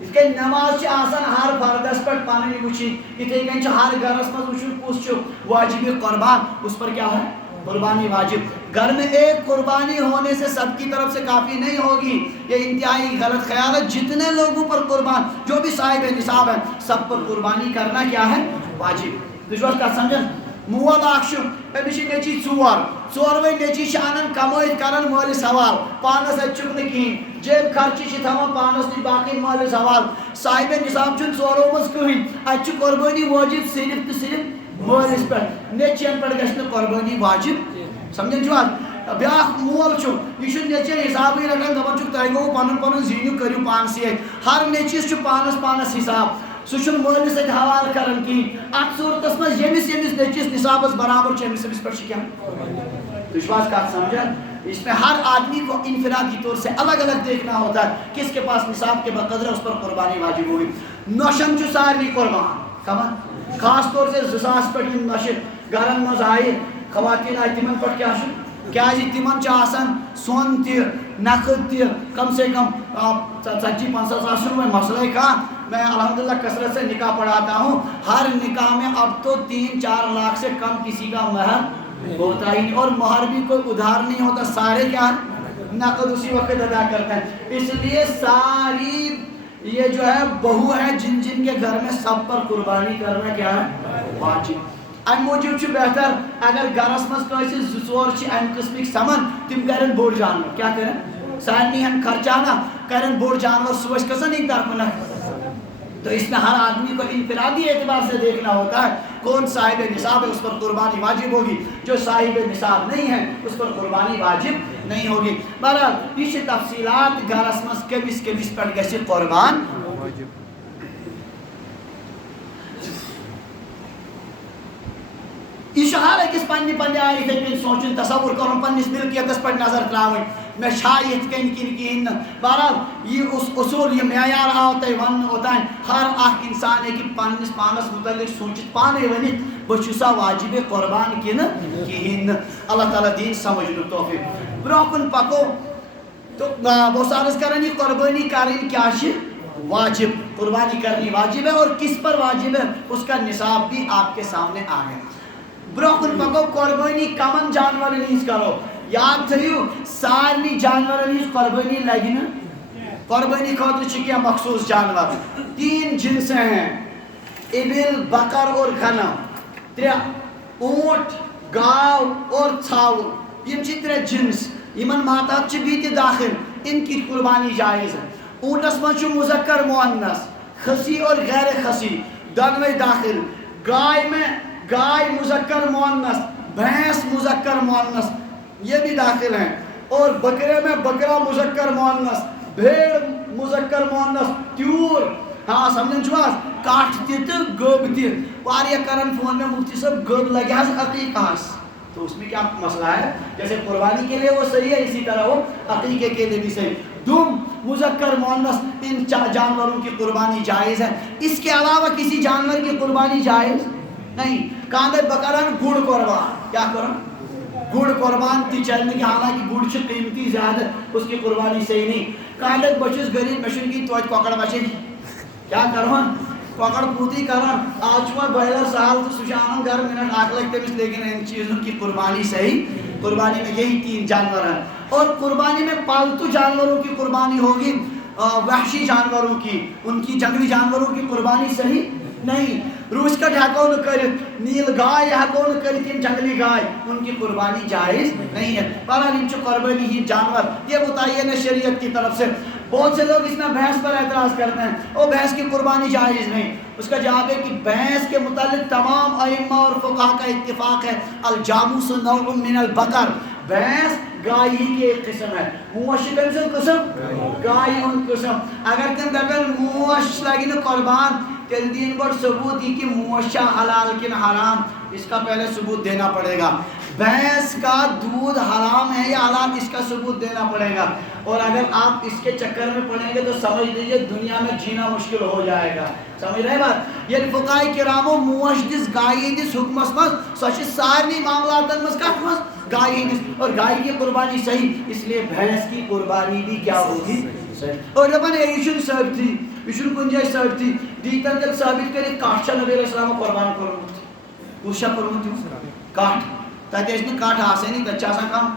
اس کے نماز آسان ہر فردس پر پانی وچی اتھے کن ہر گرس مز وچن کس واجب قربان، اس پر کیا ہے قربانی واجب۔ گھر میں ایک قربانی ہونے سے سب کی طرف سے کافی نہیں ہوگی، یہ انتہائی غلط خیال ہے۔ جتنے لوگوں پر قربان جو بھی صاحب نصاب ہے سب پر قربانی کرنا کیا ہے واجب۔ دشوار کا سمجھن مول اخشم امس نیچی ژوروے نیچی انان کمائت کران مالس حوال، پانس اتچک نہ کہین، جیب خرچی تھوان پانس نش باقی مالس حوال، صاحب نصاب چھ ژورو مز کہین، اتھ قربانی واجب صرف تو صرف مالس پہ، نیچین پہ گھس قربانی واجب۔ سمجھن چھو بیاکھ مول یہ نیچے حسابی رٹان دپان تہ گو پن پن زینو کرو پانسی، ہر نیچیس پانس پانس حساب، سہ مالس ات حوالہ کران کہین۔ ات صورتس مز یمس یمس نیچیس نصابس برابر چمس امس پہ کیا دشواز کات سمجھا۔ اس میں ہر آدمی کو انفرادی طور سے الگ الگ دیکھنا ہوتا ہے کس کے پاس نصاب کے بقدر اس پر قربانی واجب ہوئی۔ نوشن چھ سارے قربان کمان خاص طور سے 2000 پہ نوشن گھرن مز آئی خواتین آئی تمن پہ کیا کیا تمن سون تقد کم سے کم 40-50 روپے مسئلہ کا میں الحمدللہ کثرت سے نکاح پڑھاتا ہوں. ہر نکاح میں اب تو 3-4 لاکھ سے کم کسی کا مہر ہوتا ہی نہیں, اور مہر بھی کوئی ادھار نہیں ہوتا, سارے کیا نقد اسی وقت ادا کرتے ہیں. اس لیے ساری یہ جو ہے بہو ہے جن جن کے گھر میں سب پر قربانی کرنا کیا ہے واجب. ام موجود بہتر اگر گرس مز کنس 2-4 ام قسمک سمن تم کرن بوڑ جانور, کیا کریں سارنی ہم خرچانا کرن بوڑ جانور سوچ کسن ایک طرف. تو اس میں ہر آدمی کو انفرادی اعتبار سے دیکھنا ہوتا ہے کون صاحب نصاب ہے اس پر قربانی واجب ہوگی, جو صاحب نصاب نہیں ہے اس پر قربانی واجب نہیں ہوگی. بہرحال یہ تفصیلات گھرس مز کمس کمس پر گژھِ قربان یہ ہر اکس پنہ پنہ آئی اتھے کن سوچن تصور کرن پنس ملکیتس پر نظر تراؤن میں شاید کن کن کہین. بہرحال یہ اصول یہ معیار آو تہ ون اوتان ہر اخ انسان ہے کہ پنس پانس متعلق سوچت پانے ونت بچھسا واجب قربان کن کہین. اللہ تعالیٰ دین سمجھن توفیق. برو کن پکو تو بہت عرض کرن یہ قربانی کرن کیا واجب, قربانی کرنی واجب ہے, اور کس پر واجب ہے اس کا نصاب بھی آپ کے سامنے آ گیا. برو کن پکو قربانی کمن جانور نیز کرو. یاد تھیو سارنی جانور نیز قربانی لگی نا. قربانی خاطر چھ کیا مخصوص جانور 3 جنس ہیں, ابل, بکر اور غنم. 3 اونٹ, گاو اور ژھاوُل, یم چھ 3 جنس. یمن ماتات چھ بیت داخل, ان کی قربانی جائز ہے. اونٹس من چھ مذکر مؤنث, خسی اور غیر خسی دونویں داخل. گائے میں گائے مذکر مؤنث, بھینس مذکر مؤنث یہ بھی داخل ہیں, اور بکرے میں بکرا مذکر مؤنث, بھیڑ مذکر مؤنث, تیور ہاں سمجھن چھواس کاٹ تہ گب تہ. واریاہ کرن فون میں مفتی صاحب گب لگے حظ عقیقہس, تو اس میں کیا مسئلہ ہے؟ جیسے قربانی کے لیے وہ صحیح ہے اسی طرح وہ عقیقے کے لیے بھی صحیح. دم مذکر مؤنث ان جانوروں کی قربانی جائز ہے. اس کے علاوہ کسی جانور کی قربانی جائز نہیں. کاندے بکران گڑ قربان, کیا کرن گڑ قربان تی چلنے کی, حالانکہ گڑ چھ قیمتی زیادہ, اس کی قربانی صحیح نہیں. کاندے بچس غریب مشن کی توج کوکڑ بچے کیا کرون کوکڑ پوتی کرن. آج چھ بہلر سال تو سشانم گھر منٹ آگ لگتے مس, لیکن ان چیزوں کی قربانی صحیح. قربانی میں یہی 3 جانور ہیں. اور قربانی میں پالتو جانوروں کی قربانی ہوگی, وحشی جانوروں کی, ان کی جنگلی جانوروں کی قربانی صحیح نہیں. روس کٹ ہیکو نہ کرت, نیل گائے ہیکو نہ کرت, یم جنگلی گائے ان کی قربانی جائز نہیں ہے. بہرحال ان چھ قربانی ہی جانور یہ متعین ہے شریعت کی طرف سے. بہت سے لوگ اس میں بھینس پر اعتراض کرتے ہیں, او بھینس کی قربانی جائز نہیں. اس کا جواب ہے کہ بھینس کے متعلق تمام ائمہ اور فقہاء کا اتفاق ہے, الجاموس نوع من البقر, بھینس گائے ہی کی ایک قسم ہے. موش کن سے قسم گائے ان قسم. اگر تم دپن موش لگی نا قربان تیل دین بڑ ثبوت ہی کہ موشا حلال کن حرام, اس کا پہلے ثبوت دینا پڑے گا. بھینس کا دودھ حرام ہے یا حلال, اس کا ثبوت دینا پڑے گا. اور اگر آپ اس کے چکر میں پڑیں گے تو سمجھ لیجئے دنیا میں جینا مشکل ہو جائے گا. سمجھ رہے بات؟ یہ فقہاء کرامو موش دس گائے دس حکمس مز سوچ سارنی معاملاتن مز کت مز گائے دس, اور گائے کی قربانی صحیح, اس لیے بھینس کی قربانی بھی کیا ہوگی صحیح. اور دپن یہ چھن ثابتی, یہ چھن کن جائے ثابتی, دیتن تک ثابت کرے کاٹ نبی علیہ السلام قربان کرمت, کشا کرمت کاٹ, تاکہ اس میں کاٹ آسے نہیں, تچا سا کام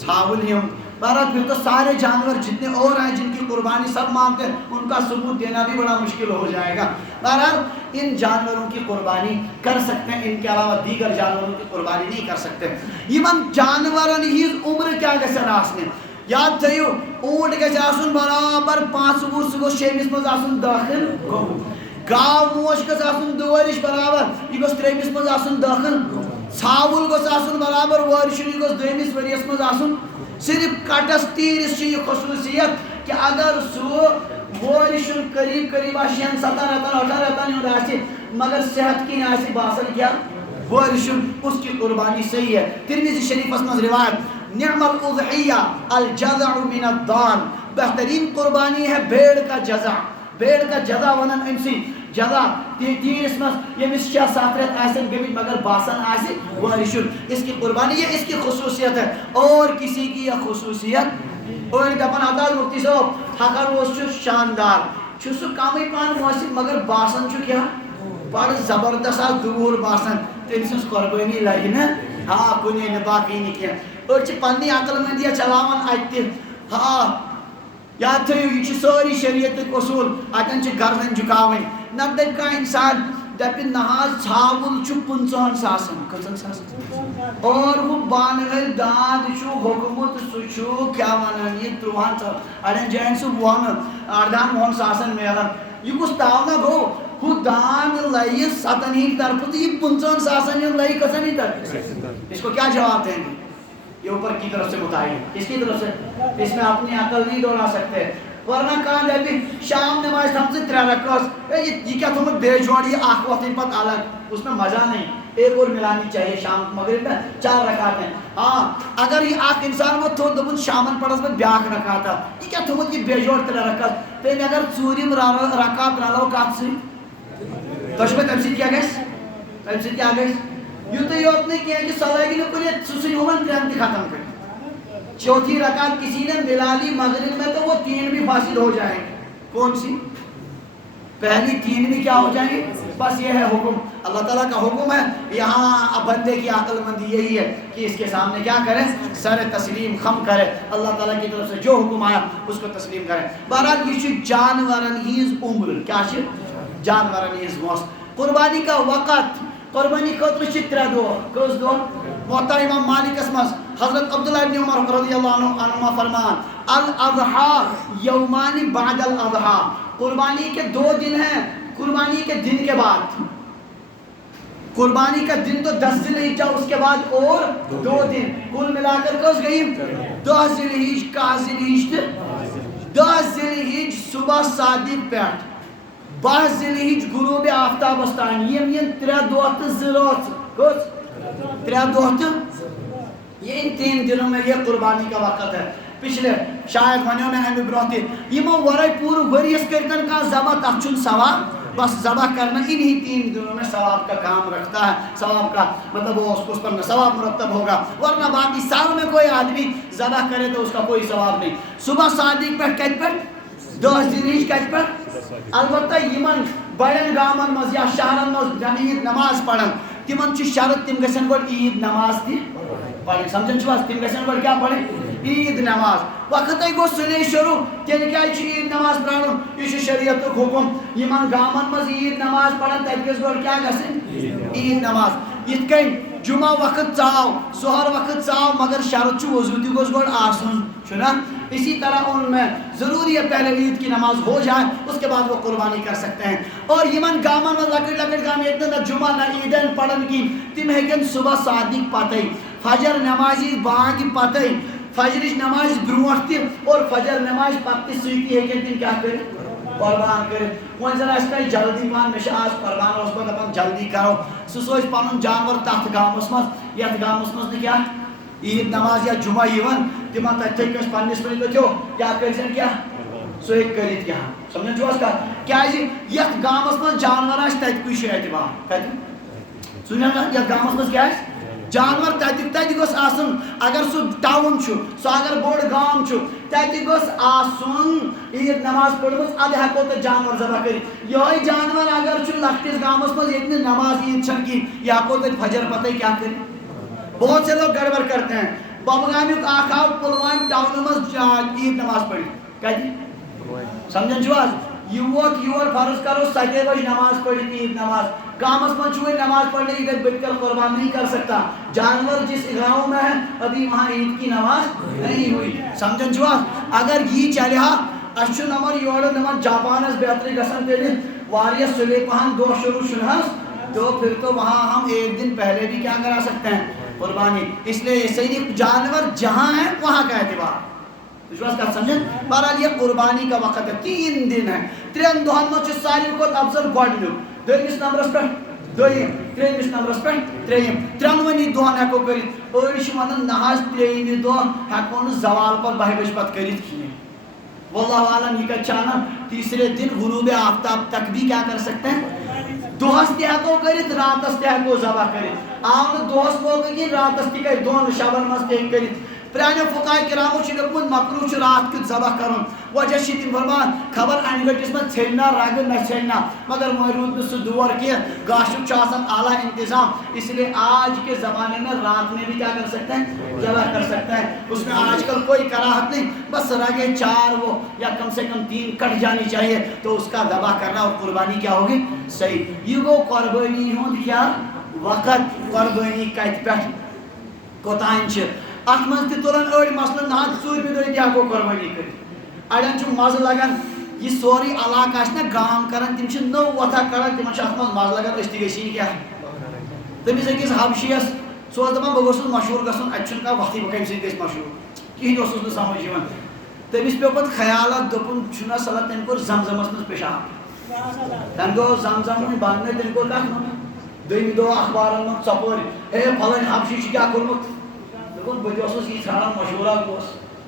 ژھاول ہی ہم. بہرحال پھر تو سارے جانور جتنے اور ہیں جن کی قربانی سب مانتے ہیں, ان کا ثبوت دینا بھی بڑا مشکل ہو جائے گا. بہرحال ان جانوروں کی قربانی کر سکتے ہیں, ان کے علاوہ دیگر جانوروں کی قربانی نہیں کر سکتے. یمن جانورن ہز عمر کیا گژھن آسنہِ, یاد تھیو اونٹ گژھِ آسُن برابر 5 وُہُر, سُہ گوٚژھ 6 منٛز آسُن دٲخل گوٚمُت. گاو موش گژھِ آسُن 2 ؤرِش برابر, یہ گوٚژھ 3 منٛز آسُن دٲخل. ژھاوُل گوٚژھ آسُن برابر 2 ؤرِشُن, یہ گوٚژھ 2 ؤرِیَس منٛز آسُن. صرف کٹس تیرس یہ خصوصیت کہ اگر سہ وورشن قریب قریب 6-7 رتن 8 رتن ہند آسہِ مگر صحت کن آسہِ باسان کیا وورشن, اس کی قربانی صحیح ہے. ترمذی شریفس مز روایت نعم الاضحیہ الجزع من الضان, بہترین قربانی ہے بھیڑ کا جزع. بھیڑ کا جزع ونن امسی جگہ تیس مز یمس 6-7 رت آسن گمت مگر باسان آسے وارشن. اس کی قربانی یہ اس کی خصوصیت ہے اور کسی کی یہ خصوصیت. اور دپان عطا مفتی صاحب ہکر اس شاندار سہ کمی پان موسم مگر باسان کیا بڑ زبردست دور باسان تم سن قربانی لگہ نا ہاں کنے باقی نہ کی أڑ پنی عقل مندی چلاوان اتہ ہاں یاد تھو یہ ساری شریعت اصول اتن گردن جھکاوین نت دپ کھانا انسان دپ نہ ژھاول 50 ساسن کھن ساسن اور وہ بانویل داد ہوکمت سہ کیا ونان یہ 30 اڑین جائن سہ 18 ساسن ملان یہ کس تاؤنہ گو ہو دان لئی 7 ہی طرف تو یہ 50 ساسن لئی کسن ہی طرف. اس کو کیا جواب دیں گے؟ یہ اوپر کی طرف سے متعین اس کی طرف سے اس میں اپنی عقل نہیں دوڑا سکتے. ورنہ کہاں دے شام نماز تھم سے 3 رکعت یہ کیا تھوڑا بے جوڑی آخ وقت پت الگ اس میں مزہ نہیں. ایک اور ملانی چاہیے شام مغرب میں 4 رکعت ہیں. ہاں اگر یہ آخ انسان وہ تھو دبن شامن پڑھس میں بیاکھ رکعت یہ کیا تھوڑا یہ بے جوڑ 3 رکعت پہ اگر ژوٗرِم رکعت رلو کت سی تو تم سی کیا گھس تم سی کیا گھس یوت یوت نہیں کیا کہ صلاحی نے کنے سسن ہون 3 تہ ختم کر. چوتھی رکعت کسی نے ملا لی مغرب میں تو وہ 3 بھی فاسد ہو جائیں گے. کون سی پہلی 3 بھی کیا ہو جائیں گے. بس یہ ہے حکم اللہ تعالیٰ کا حکم ہے. یہاں بندے کی عقل مندی یہی ہے کہ اس کے سامنے کیا کرے سر تسلیم خم کرے اللہ تعالیٰ کی طرف سے جو حکم آیا اس کو تسلیم کرے. بہرحال یہ جانورن ہیز عمر کیا جانورن ہیز موس. قربانی کا وقت قربانی خاطر 3 دۄہ کس دۄہ محترم امام مالک اسمس حضرت عبداللہ ابن عمر رضی اللہ عنہما فرمان الاضحیٰ یومان بعد الاضحیٰ. قربانی کے 2 دن ہیں قربانی کے دن کے بعد. قربانی کا دن تو 10 ذی الحجہ اس کے بعد اور 2 دن کل ملا کر کس گئی 10 ذی الحجہ کا ذی الحجہ 10 ذی الحجہ صبح صادق پیٹھ 12 ذی الحجہ غروب آفتاب استان یم 3 دۄہ تہ 2 رٲژ کس 3 دۄہ تہ یہ ان 3 دنوں میں یہ قربانی کا وقت ہے. پچھلے شاید ونیو میں ہمیں برونتی یمو ورائے پورے وریس کرتن کا ذبح تک چھن ثواب بس ذبح کرنا انہی 3 دنوں میں ثواب کا کام رکھتا ہے. ثواب کا مطلب وہ اس پر ثواب مرتب ہوگا. ورنہ باقی سال میں کوئی آدمی ذبح کرے تو اس کا کوئی ثواب نہیں. صبح صادق پر کت پر 10 ذی الحجہ کت پر البتہ یمن بڑن گامن مز یا شہرن مز عید نماز پڑھن تمن چھ شرط تم گژھن گۄڈٕ عید نماز تہ پڑھن. سمجھن چھو تم گژھن گۄڈٕ کیا پڑھن عید نماز. وقت گو سنے شروع تیل کیا عید نماز پڑھن یہ شریعت حکم. یمن گامن مز عید نماز پڑھن تت گژھِ گۄڈٕ کیا گژھن عید نماز. یتھ کٔنۍ جمعہ وقت ژاو ظہر وقت ژاو مگر شرط چھ وضو تہ گوٚژھ گۄڈٕ آسُن چھُنا. اسی طرح ان میں ضروری ہے پہلے عید کی نماز ہو جائے اس کے بعد وہ قربانی کر سکتے ہیں. اور یمن گامن میں لکٹ گام یتن نہ جمعہ نہ عیدن پڑھن کی تم ہیکن صبح صادق پتہ فجر نمازی بانگ پتہ فجرچ نماز برونٹ تہ اور فجر نماز پتہ سۭتی ہیکن تم کیا کر قربان کر. وۄنۍ زن آسہِ تۄہہِ جلدی پہن مےٚ چھُ آز قربان اوس بہٕ دپان جلدی کرو سُہ سوزِ پنُن جانور تتھ گامس منٛز یتھ گامس منٛز نہٕ کیٛاہ عید نماز یا جمعہ یِوان تمن تتہِ ہیٚکہِ أسۍ پننس ؤتھِو کیٛاہ کٔرۍزٮ۪ن کیٛاہ سُہ ہیٚکہِ کٔرِتھ کیٛاہ. سمجھان چھُو حظ کتھ کیٛازِ یتھ گامس منٛز جانور آسہِ تتہِ کُے چھُ اعتبار کتہِ سمجھان یتھ گامس منٛز کیٛاہ آسہِ جانور تتہِ گوٚژھ آسُن. اگر سُہ ٹاوُن چھُ سُہ اگر بوٚڑ گام چھُ تتہِ گوٚژھ آسُن عید نماز پٔرمٕژ ادٕ ہٮ۪کو تتہِ جانور ذبح کٔرِتھ. یِہوٚے جانور اگر چھُ لۄکٹِس گامس منٛز ییٚتہِ نہٕ نماز عید چھنہٕ کِہیٖنۍ یہِ ہٮ۪کو تتہِ فجر پتے کیٛاہ کٔرِتھ. بہت سے لوگ گڑبڑ کرتے ہیں. ببگامیُک اکھ آو پُلوامہِ ٹاونہٕ منٛز عید نماز پٔرِتھ کتہِ سمجھان چھُو حظ. یہ ووت یور فرض کرو 7 بجے نماز پڑھی عید نماز گامس من چھُ نماز پڑھنے کی بت کر قربان نہیں کر سکتا. جانور جس گاؤں میں ہے ابھی وہاں عید کی نماز نہیں ہوئی. سمجھن چھو اگر یہ چلے اس نمبر یور نمبر جاپانس بہتری گژھان تیل واریاہ سُلے پہن دۄہ شروع چھُنہٕ تو پھر تو وہاں ہم 1 دن پہلے بھی کیا کرا سکتے ہیں قربانی. اس لیے صحیح جانور جہاں ہے وہاں کا اعتبار سمجھن. بہرحال یہ قربانی کا وقت ہے 3 دن ہے. 3 دۄہن منٛز چھُ ساروی کھۄتہٕ افضل گۄڈنیُک دوٚیمِس نمبرس پٮ۪ٹھ دوٚیِم ترٛیٚیمِس نمبرس پٮ۪ٹھ ترٛیٚیِم. 3 دۄہن ہٮ۪کو کٔرِتھ. أڑۍ چھِ وَنان نہ حظ 3یمہِ دۄہ ہٮ۪کو نہٕ زوال پتہٕ 12 بجہِ پتہٕ کٔرِتھ کِہیٖنۍ واللہ عالم یہ کچانا تیسرے دن غروب آفتاب تک بھی کیا کر سکتے ہیں دوہس تہو کرت راتس تہو ذبح کرت آو دوہس موقع کی راتس تہ کر دون شبن مز تہ کرت پرانو فقہاء کرامو لیکھمت مکروہ چھ رات کیت ذبح کرن وجہ چھ تم فرمان خبر ان گٹس من ژھیلنا رگ نہ ژھیلنا مگر موجود نہ سہ دور کی گاشک چھ آسان اعلیٰ انتظام اس لیے آج کے زمانے میں رات میں بھی کیا کر سکتے ہیں ذبح کر سکتا ہے اس میں آج کل کوئی کراہت نہیں بس رگیں 4 وہ یا کم سے کم 3 کٹ جانی چاہیے تو اس کا ذبح کرنا اور قربانی کیا ہوگی صحیح یہ گو قربانی ہند کیا وقت قربانی کت پہ کوتان ات من تلان اڑ مثلاً نہ ژوٗرمہِ دۄہ تہِ ہٮ۪کو قۄربٲنی کٔرِتھ اڑٮ۪ن چھُ مزٕ لگان یہ سورُے علاقہٕ آسہِ نا گام کران تِم چھِ نٔو وۄتھا کڑان تِمن چھُ اتھ منٛز مزٕ لگان أسۍ تہِ گٔژھی کیٛاہ تٔمِس أکِس حبشیَس سُہ اوس دپان بہٕ گوٚژھُس مشہوٗر گژھُن اَتہِ چھُنہٕ کانٛہہ وقتٕے بہٕ کَمہِ سۭتۍ گژھِ مشہوٗر کِہیٖنۍ اوسُس نہٕ سمجھ یِوان تٔمِس پیوٚو پتہٕ خیالات دوٚپُن چھُنا صلہ تٔمۍ کوٚر زمزمس منٛز پِشاب تَمہِ دۄہ اوس زمزم وۄنۍ بنٛد تٔمۍ کوٚر کتھ منٛز دوٚیمہِ دۄہ اخبارن منٛز ژۄپٲرۍ ہے پھلٲنۍ حبشی چھُ کیٛاہ کوٚرمُت بہٕ تہِ اوسُس یی ژھانڈان مشہوٗرا گوس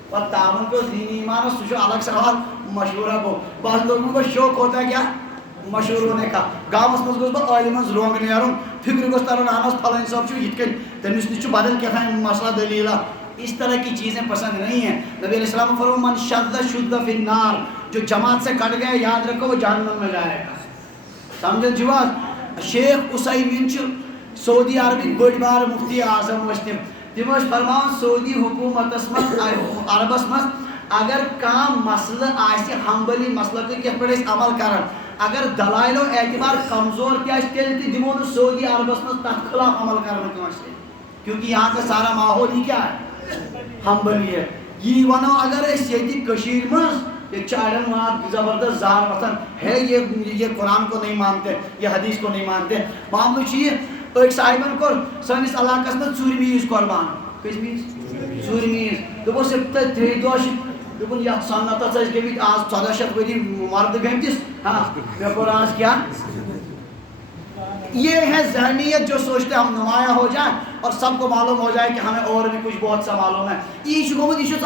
پتہٕ تامن پیوٚو دینی ایمانس سُہ چھُ الگ سوال مشہوٗرا گوٚو بس دوٚپُن بہٕ شوق ہوتا کیٛاہ مشہوٗر ہونے کا گامس منٛز گوٚژھ بہٕ عٲلمن رونٛگ نیرُن فکرِ گوٚژھ ترُن اہن حظ پھلٲنۍ صٲب چھُ یِتھ کٔنۍ تٔمِس نِش چھُ بدل کیٛاہتام مسئلہ دلیٖلہ اس طرح کی چیزیں پسند نہیں ہیں نبی علیہ السلام فرمایا من شد شد فی النار جو جماعت سے کٹ گیا یاد رکھو وہ جہنم میں جائے گا سمجھے جواب شیخ عثیمین چھُ سعودی عربک بٔڑۍ بار مفتی اعظم ٲسۍ تِم ٲسۍ فرماوان سعودی حکوٗمتس منٛز عربس منٛز اگر کانٛہہ مسلہٕ آسہِ حنبلی مسلہٕ تہٕ کِتھ پٲٹھۍ ٲسۍ عمل کران اگر دلائلو اعتبار کمزور تہِ آسہِ تیٚلہِ تہِ دِمو نہٕ سعودی عربس منٛز تتھ خلاف عمل کرنہٕ کٲنٛسہِ کیونکہ یہاں کا سارا ماحول ہی کیا ہے حنبلی ہے یہ ونو اگر أسۍ ییٚتہِ کٔشیٖرِ منٛز یہ اڑن وہاں زبردست زار وطن ہے یہ قرآن کو نہیں مانتے یہ حدیث کو نہیں مانتے معاملہ چھ یہ ایک صاحبن کور سٲنِس علاقس منٛز ژوٗرمہِ عیٖذ قۄربان کٔژمہِ عیٖذ ژوٗرمہِ عیٖذ دوٚپُس ترٛیٚیہِ دۄہ چھِ دوٚپُن یتھ سنتس ٲسۍ گٔمٕتۍ آز 1400 ؤری مردٕ گٔمتِس ہاں مےٚ کوٚر آز کیٛاہ یہ ہے ذہنیت جو سوچتے ہم نمایاں ہو جائیں اور سب کو معلوم ہو جائے کہ ہمیں اور بھی کچھ بہت سا معلوم ہے یہ گومت یہ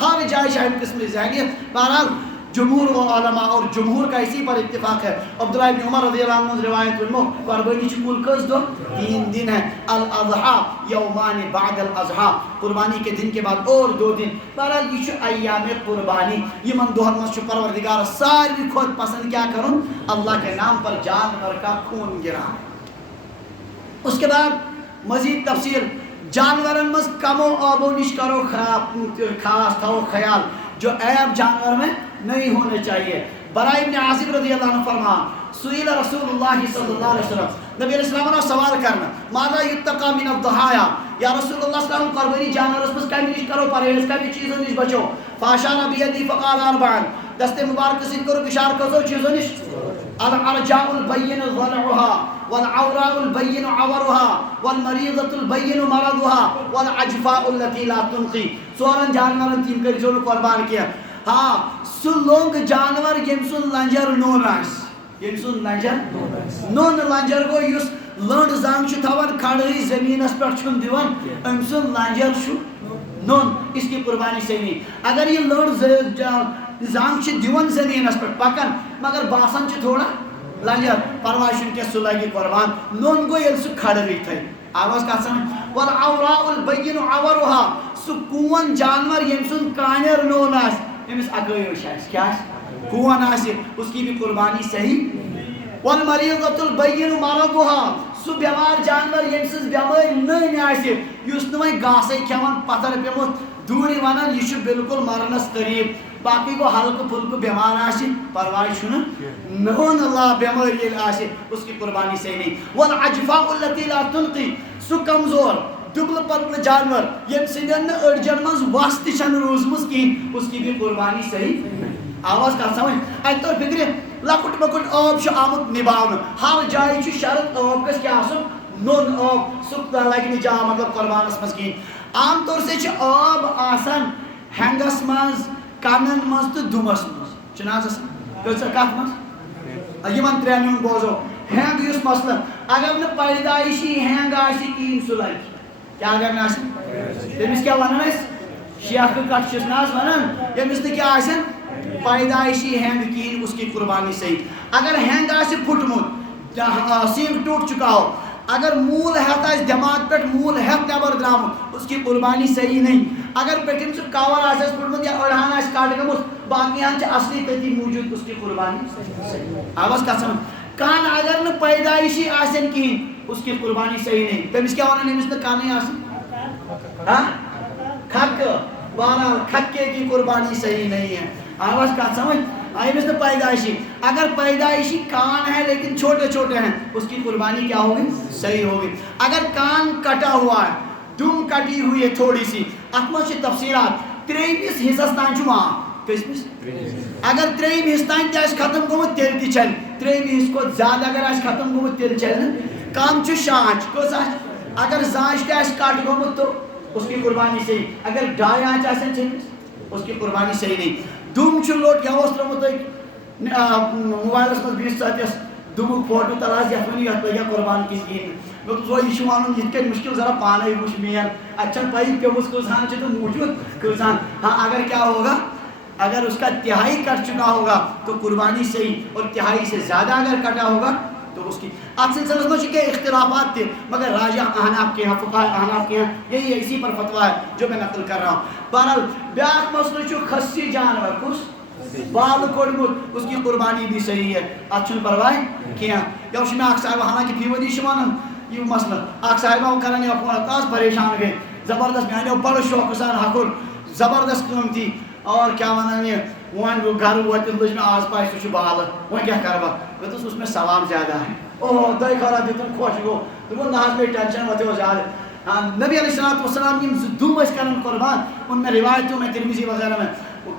ہر جائے شاید قسم ذہنیت بہرحال جمہور علماء اور جمہور کا اسی پر اتفاق ہے عبداللہ ابن عمر رضی اللہ عنہ روایت علمو قربانی کل کس دو 3 دن ہے الاضحیٰ یومان بعد الاضحیٰ قربانی کے دن کے بعد اور 2 دن بہرحال یہ ایام قربانی یمن دہن مز پروردگار ساروی کھت پسند کیا کرن اللہ کے نام پر جانور کا خون گرا اس کے بعد مزید تفصیل جانورن مز کم و آب و نش کرو خاص تھو خیال جو عیب جانور میں نہیں ہونے چاہیے براء ابن عازب رضی اللہ عنہ فرما سئل رسول اللہ صلی اللہ علیہ وسلم نبی علیہ السلام نے سوال کرنا ماذا یتقى من الضحایا یا رسول اللہ صلی اللہ علیہ وسلم قربانی جانور اس کمی نش کرو پرہیز کمی چیزوں نش بچو فاشار بیدی فقال اربعا دست مبارک سے کرو اشارہ کرو چیزوں نش الارجاء البین ضلعها والعوراء البین عورها والمریضة البین مرضها والعجفاء التي لا تنقی سورن جانورن تیم کر جو قربان کیا ہاں سو لونگ جانور یم سن لنجر نون آس یم سن لنجر نون لنجر گو یس لنڈ زنگ چھ تھوان کھڑی زمینس پر چھن دیوان ام سن لنجر چھ نون اس کی قربانی سے نہیں اگر یہ لنڈ زنگ چھ دیوان زمینس پر پکن مگر باسن چھ تھوڑا لنجر پرواہ چھن کہ سو لگی قربان نون گو یل سو کھڑی تھے آواز کا سمجھ والعوراء البین عورها سو کون جانور یم سن کانر نون آس امس اگیوش آس کیا کون آس اس کی بھی قربانی صحیح والمریضة البین مرضها سو بیمار جانور یم سن بیمار نن آس یس نوے گاسے کھیوان پتھر پیمت دوری ونان یہ بالکل مرنس قریب باقی کو ہلکہ پھلکہ بیمار آس پرواہ چھن نون اللہ بیمار یل آس اس کی قربانی صحیح نہیں والعجفاء التي لا تنقی سو کمزور دبل پتل جانور یم سندن اڑجن مز وس تہ روزمز کہین اس کی بھی قربانی صحیح آواز کر سمجھ ات تو فکر لکٹ مکٹ آب آمت نباؤن ہر جائے شرط آب گھس کیا آسن نون آب سک لگہ جا مطلب قربانس مز کہین عام طور سے آب آسان ہینگس مز کنن مز تو دمس مز چناز کت مز یمن ترین ہند بوزو ہینگ اس مسئلہ اگر نہ پیدائشی ہینگ آسی کہین سہ لگہ کیا اگر نہ تمس کیا ونان شیخ کٹ چس نا ونان یمس نہ کیا پیدائشی ہینگ کہین اس کی قربانی صحیح. اگر ہینگ آسہِ پھٹمت سینگ ٹوٹ چکا ہو, اگر مول ہیت آسہِ دماغ پہ مول ہیت نبر درامت اس کی قربانی صحیح نہیں. اگر پٹم سے کور آسس پھٹمت یا أڑہان آسہِ کٹ گٔمٕژ باقی ہن اصلی تتی موجود اس کی قربانی صحیح. آواز کت سمجھ. کان اگر نہ پیدائشی آسن کہین اس کی قربانی صحیح نہیں. تمس کیا ونان یمس نہ کانے آسن کھک. بہرحال کھکے کی قربانی صحیح نہیں ہے. آواز کت سمجھ. یمس نہ پیدائشی, اگر پیدائشی کان ہے لیکن چھوٹے چھوٹے ہیں اس کی قربانی کیا ہوگی صحیح ہوگی. اگر کان کٹا ہوا ہے, دم کٹی ہوئی ہے تھوڑی سی, ات مجھ تفصیلات. تریمس حصس تان چھ معاف. کسمس اگر تریم حصہ تان تہ ختم گومت تیل تہ چل. تریم حصہ کو زیادہ اگر آس ختم گومت تیل چل. کم چھ شانچ کس آس. اگر زانچ تہ آس کٹ گومت تو اس کی قربانی صحیح. اگر ڈاے آنچ آسن چھ اس کی قربانی صحیح نہیں. دم چھ لوٹ یہ اوس ترمت موبائلس مز بیس ساتس دمک فوٹو تلاش یت ونو یت لگیا قربان کس کہین. یہ ون یہ کن مشکل ذرا پانے وچ مین اچھا پائی پیمس کسان تو موجود کسان. ہاں اگر کیا ہوگا, اگر اس کا تہائی کٹ چکا ہوگا تو قربانی صحیح, اور تہائی سے زیادہ اگر کٹا ہوگا تو اس کی. ات سلسلس میں کہ اختلافات تھے مگر راجہ احناف کے یہاں فقہاء احناف کے یہاں یہی اسی پر فتویٰ ہے جو میں نقل کر رہا ہوں. بہرحال بیاکھ مسئلہ چھو خصی جانور کس بال کوڑمت اس کی قربانی بھی صحیح ہے. ات چھن پرواہ کیا. یا میں اخ صاحب حالانکہ فی ودی ونان یہ مسئلہ اخ صاحب کران یہ فون تاس پریشان گئے زبردست میانو بڑا شوق سان ہکر زبردست قیمتی اور کیا ونان یہ ون گھر ووت لج میں آز پاس سہ بال وۄنۍ کیا کر بہٕ اس میں ثواب زیادہ ہے. اوہ دۄیہِ خٲرا دِتُن خۄش گوٚو. دوٚپُن نہ حظ مے ٹینشن وۄتھیو زیادٕ. نبی علیہ الصلوۃ والسلام یم دم ٲسۍ کران قربان ان میں روایتوں میں ترمذی وغیرہ میں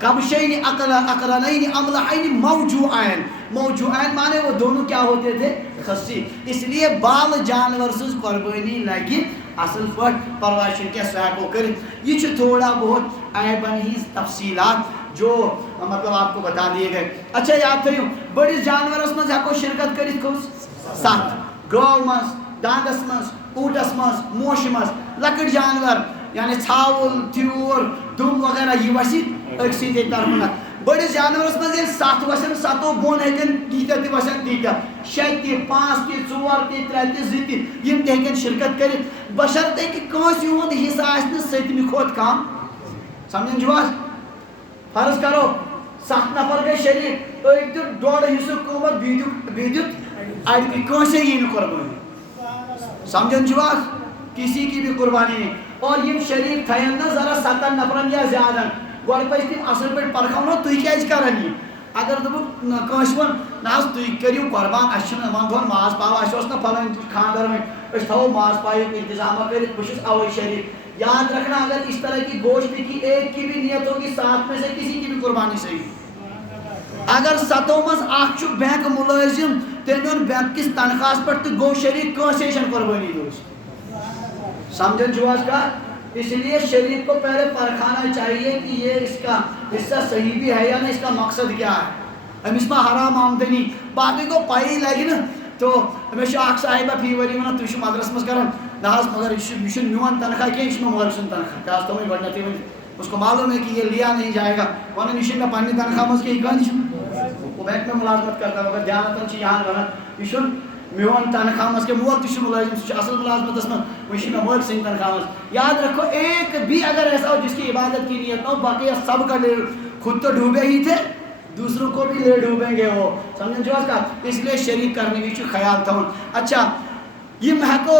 کبشین اقرنین املحین موجوعین. موجوعین مانے وہ دونوں کیا ہوتے تھے خصی. اس لیے بال جانور سز قربانی لگی اصل پٹ پرواہ کیا سہ ہیکو کرت. یہ تھوڑا بہت عیبن ہز تفصیلات جو مطلب آپ کو بتا دیے گئے. اچھا یاد تھیو بڑس جانورس مز ہیکو شرکت کرت کس 7 گو مز داندس مز اونٹس مز موش مز. لکٹ جانور یعنی ژھاوُل تیوٗر دم وغیرہ یہ وسیع أکسی طرف. بڑس جانورس مز ییٚلہِ 7 وسن 7 بۄن ہیٚکن تیٖتیاہ تہِ وسن تیٖتیاہ 6 تہِ 5 تہِ 4 تہِ 3 تہِ 2 تہِ یم تہِ ہیٚکن شرکت کٔرِتھ بشرطے کہ کٲنٛسہِ ہُنٛد حصہٕ آسہِ نہٕ 7مہِ کھۄتہٕ کم. سمجھن چھُو حظ. فرض کرو 7 نفر گئی شریک أکۍ دیُت ڈۄڈ حصُک قۭمت بیٚیہِ دیُت اَڑِ کٲنٛسے یی نہٕ قربٲنی. سمجھن چھُو حظ. کسی کی بھی قربانی نہیں. اور یم شریک تھین نا ذرا 7 نفرن یا زیادہ گۄڈٕ پَزِ تِم اصل پٲٹھۍ پرکھاوُن تُہۍ کیازِ کران یہِ. اگر دوٚپُکھ کٲنٛسہِ ووٚن نہ حظ تُہۍ کٔرِو قربان اَسہِ چھُنہٕ وۄنۍ دۄہن ماز پاو اَسہِ اوس نہ پھلٲنۍ خاندر وۄنۍ أسۍ تھاوو ماز پایُک انتظامہ کٔرِتھ بہٕ چھُس اَوَے شریک. یاد رکھنا اگر اس طرح کی گوشت کی ایک کی بھی نیت ہوگی 7 میں سے کسی کی بھی قربانی صحیح. اگر 7 مز اکھ چھُ بینک ملٲزم تٔمۍ اوٚن بینک کِس تنخواہس پٮ۪ٹھ تہٕ گوٚو شریک کٲنٛسے چھنہٕ قربٲنی دِژ. سمجھن چھُو حظ کتھ. اس لیے شریک کو پہلے پرکھانا چاہیے کہ یہ اس کا حصہ صحیح بھی ہے یا نہیں, اس کا مقصد کیا ہے. امس ما حرام آمدنی باقی کو پائی لگی نا. تو مے اخ صاحبہ فی ؤری ونان تُہۍ چھِو مدرس مز کران نہ حظ مگر یہ چھُنہٕ میون تنخواہ کینٛہہ یہ چھُ مےٚ مٲلۍ سُنٛد تنخواہ. کیٛاہ تِمے گۄڈنیٚتھٕے ؤنِتھ اس کو معلوم ہے کہ یہ لیا نہیں جائے گا. ونان یہ چھُنہٕ مےٚ پننہِ تنخواہ منٛز کینٛہہ یہِ کٲنٛسہِ وہ بینک میں ملازمت کرتا مگر دیانتن چھِ یہاں ونان یہ چھُنہٕ میون تنخواہ مز کے مول تہ ملازم سہ اصل ملازمتس مز وہ مے مول سند تنخواہ مز. یاد رکھو ایک بھی اگر ایسا ہو جس کی عبادت کی نیت نہ ہو باقی سب کا خود تو ڈوبے ہی تھے دوسروں کو بھی لے ڈوبیں گے وہ. سمجھن چھو کا. اس لیے شریک کرنے وز خیال تھاؤن. اچھا یم ہیکو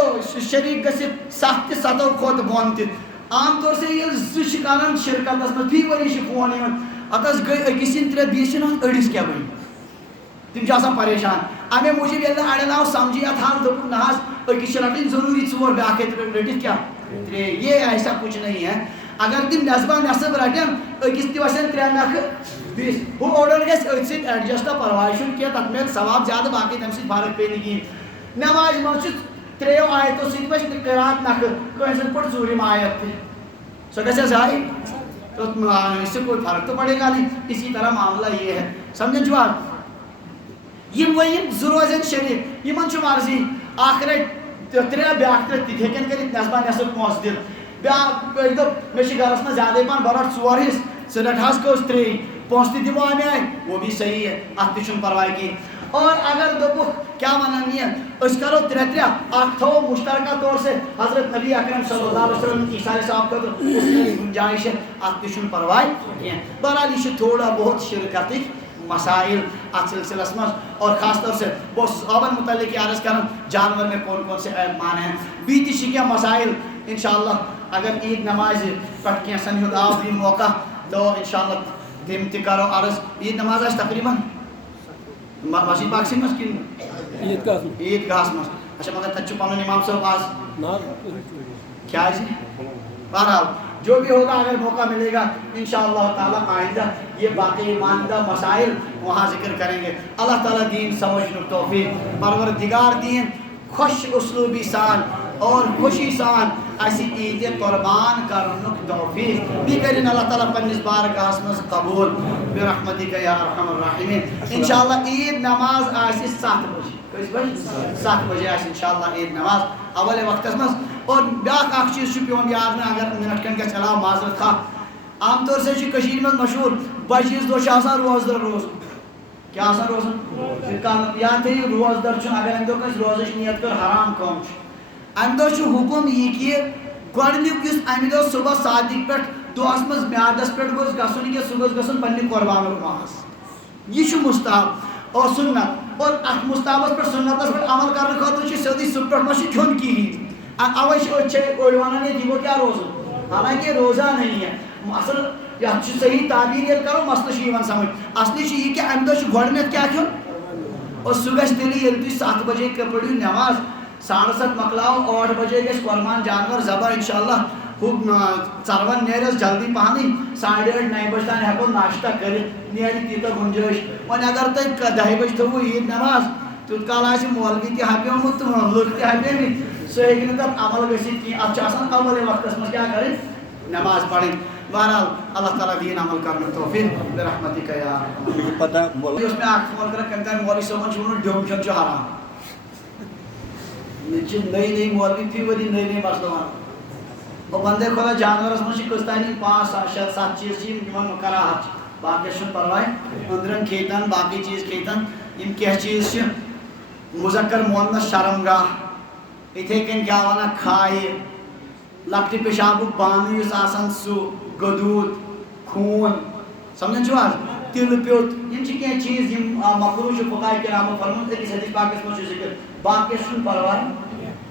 شریک گژھِتھ 7 تہِ 7 کھۄتہٕ بۄن تہِ. عام طور سے ییٚلہِ 2 کران شرکتس مز فی ؤری فون یِوان اتس گٔے أکِس سٕنٛدۍ 3 بیٚیِس چھِنہٕ أڑِس کیٛاہ بٔنۍ تِم چھِ آسان پریشان. امے موٗجوٗب ییٚلہِ نہٕ اڑٮ۪ن آو سمجھی اتھ حال دوٚپُکھ نہ حظ أکِس چھِ رٹٕنۍ ضروٗری 4 بیٛاکھ ہیٚکہِ رٔٹِتھ کیٛاہ 3. یہ ایسا کچھ نہیں ہے. اگر تم نصبہ نصب رٹن أکِس تہِ وسن 3 نکھٕ بیٚیِس ہُہ اوٚڑ گژھِ أتھۍ سۭتۍ ایڈجسٹ پرواے چھُنہٕ کینٛہہ تتھ میلہِ ثواب زیادٕ باقٕے تمہِ سۭتۍ فرق پیٚیہِ نہٕ کِہیٖنۍ. نٮ۪مازِ منٛز چھُ 3 آیتو سۭتۍ وَسہِ قرات نکھٕ کٲنٛسہِ ہٕنٛدۍ پٲٹھۍ 4ِم آیت تہِ سۄ گژھِ ضایع تو اس سے کوئی فرق تو پڑے گا نہیں. اسی طرح معاملہ یہ ہے. سمجھن چھُوا. یم ؤنۍ زٕ روزن شریک یمن چھُ مرضی اکھ رٹہِ 3 بیٛاکھ 3 تہِ ہیٚکن کٔرِتھ نٮ۪صبا نٮ۪صب پونٛسہٕ دِتھ. بیٛاکھ أکۍ دوٚپ مےٚ چھِ گرس منٛز زیادَے پہن بہٕ رٹہٕ 4 حصہٕ ژٕ رٹ حظ کٔژ 3 پونسہ تہ دمو امہ آئی وہ بھی صحیح ہے ات تہ پرواے کی اور اگر دپو کیا ونان یہ اس کرو ترے ترے اکھ تھو مشترکہ طور سے حضرت نبی اکرم صلی اللہ علیہ وسلم عیسیٰ صاحب خاطر اس کی گنجائش ہے ات تہ پرواے کی بہرحال یہ تھوڑا بہت شرکتک مسائل ات سلسلس مز اور خاص طور سے وہ صحابن متعلق عرض کرن جانور میں کون کون سے ایمان ہیں بیتی شکیہ مسائل انشاءاللہ اگر عید نماز پٹ کینسن ہند آو بھی موقع تو انشاءاللہ تم تہ کرو عرض عید نماز آس تقریباً مسجد پاک سی مز کن عید گاہس مز اچھا مگر تک پن امام صاحب آج کیا جی بہرحال جو بھی ہوگا اگر موقع ملے گا انشاءاللہ تعالی آئندہ یہ باقی ماندہ مسائل وہاں ذکر کریں گے اللہ تعالی دین سمجھنے توفیق پروردگار دین خوش اسلوبی سان اور خوشی سان ایسی عید قربان کرنک توفیق بھی کریں اللہ تعالیٰ پنس بارگاہس مز قبول برحمتک یا ارحم الراحمین انشاءاللہ عید نماز آسی 7 بجے 7 بجے آسی انشاءاللہ عید نماز اول وقت مز اور بیاکھ اکھ چیز پیون یاد میں اگر منٹ کن گژھِ علاوہ معذرت خواہ عام طور سے کشیر میں مشہور بجیز دو آسان روزدر روز کیا آسان روزن یا تھی روزدر اگر ام دہ روزش نیت کر حرام کم ام دہ حکم یہ کہ گۄڈنیُک یُس امہِ دۄہ صبح صادق پٮ۪ٹھ دۄہس منٛز میادس پٮ۪ٹھ گوٚژھ گژھُن کہِ سُہ گوٚژھ گژھُن پننہِ قۄربانُک ماز یہ چھُ مستحب اور سنت اور اتھ مستحبس پٮ۪ٹھ سنتس پٮ۪ٹھ عمل کرنہٕ خٲطرٕ چھُ سیوٚدُے صبح پٮ۪ٹھ ما چھُ کھیوٚن کِہیٖنۍ اوے چھِ أڑۍ ونان ہے یہ کیا روزہ حالانکہ روزہ نہیں ہے اصل یتھ چھُ صحیح تعبیر ییٚلہِ کرو مسلہٕ چھُ یِوان سمجھ اصلی چھُ یہِ کہِ امہِ دۄہ چھُ گۄڈنیٚتھ کیاہ کھیوٚن اور سُہ گژھِ تیٚلہِ ییٚلہِ تُہۍ 7 بجے پٔرِو نٮ۪ماز 7:30 مۄکلاو 8 بجے گژھِ قۄربان جانور ذبح انشاءاللہ ژروَن نیرٮ۪س جلدی پہنٕے 8:30 9 بجے تام ہٮ۪کو ناشتہ کٔرِتھ نیرِ تیٖژاہ گُنجٲیش وۄنۍ اگر تۄہہِ 10 بجے تھٲوٕ عیٖد نٮ۪ماز تیُتھ کال آسہِ مولوی تہِ ہپیومُت تہٕ لُکھ تہِ ہپیمٕتۍ سُہ ہیٚکہِ نہٕ تتھ عمل گٔژھِتھ کینٛہہ اتھ چھُ آسان اولے وقتس منٛز کیٛاہ کَرٕنۍ نٮ۪ماز پرٕنۍ بہرحال اللہ تعالیٰ دین عمل کرنُک توفیق برحمتک یا یہِ اوس مےٚ اکھ فون کران کمہِ تانۍ مولوی صٲبن چھُ ووٚنمُت ڈیوٚم کھیوٚن چھُ حرام ییٚتہِ چھِ نٔے نٔے مولوی فی ؤری نٔے نٔے مسلہٕ ونان اور بندے خۄدا جانورس منٛز چھِ کٔژتانۍ یِم 5 6 7 چیٖز چھِ یِمن کراہت چھِ باقیس چھُنہٕ پرواے أنٛدرن کھیٚتن باقٕے چیٖز کھیٚتن یِم کینٛہہ چیٖز چھِ مُذکر مونس شرمگاہ یِتھے کٔنۍ کیٛاہ ونان کھایہِ لۄکٹہِ پیشابُک بانہٕ یُس آسان سُہ گٔدوٗد خوٗن سمجھان چھِو حظ تِلہٕ پیوٚت یِم چھِ کینٛہہ چیٖز یِم مکروٗہ چھُ خۄداے کرامو فرموت أکِس حدیث پاکس منٛز چھُ ذِکر باقیس چھُنہٕ پرواے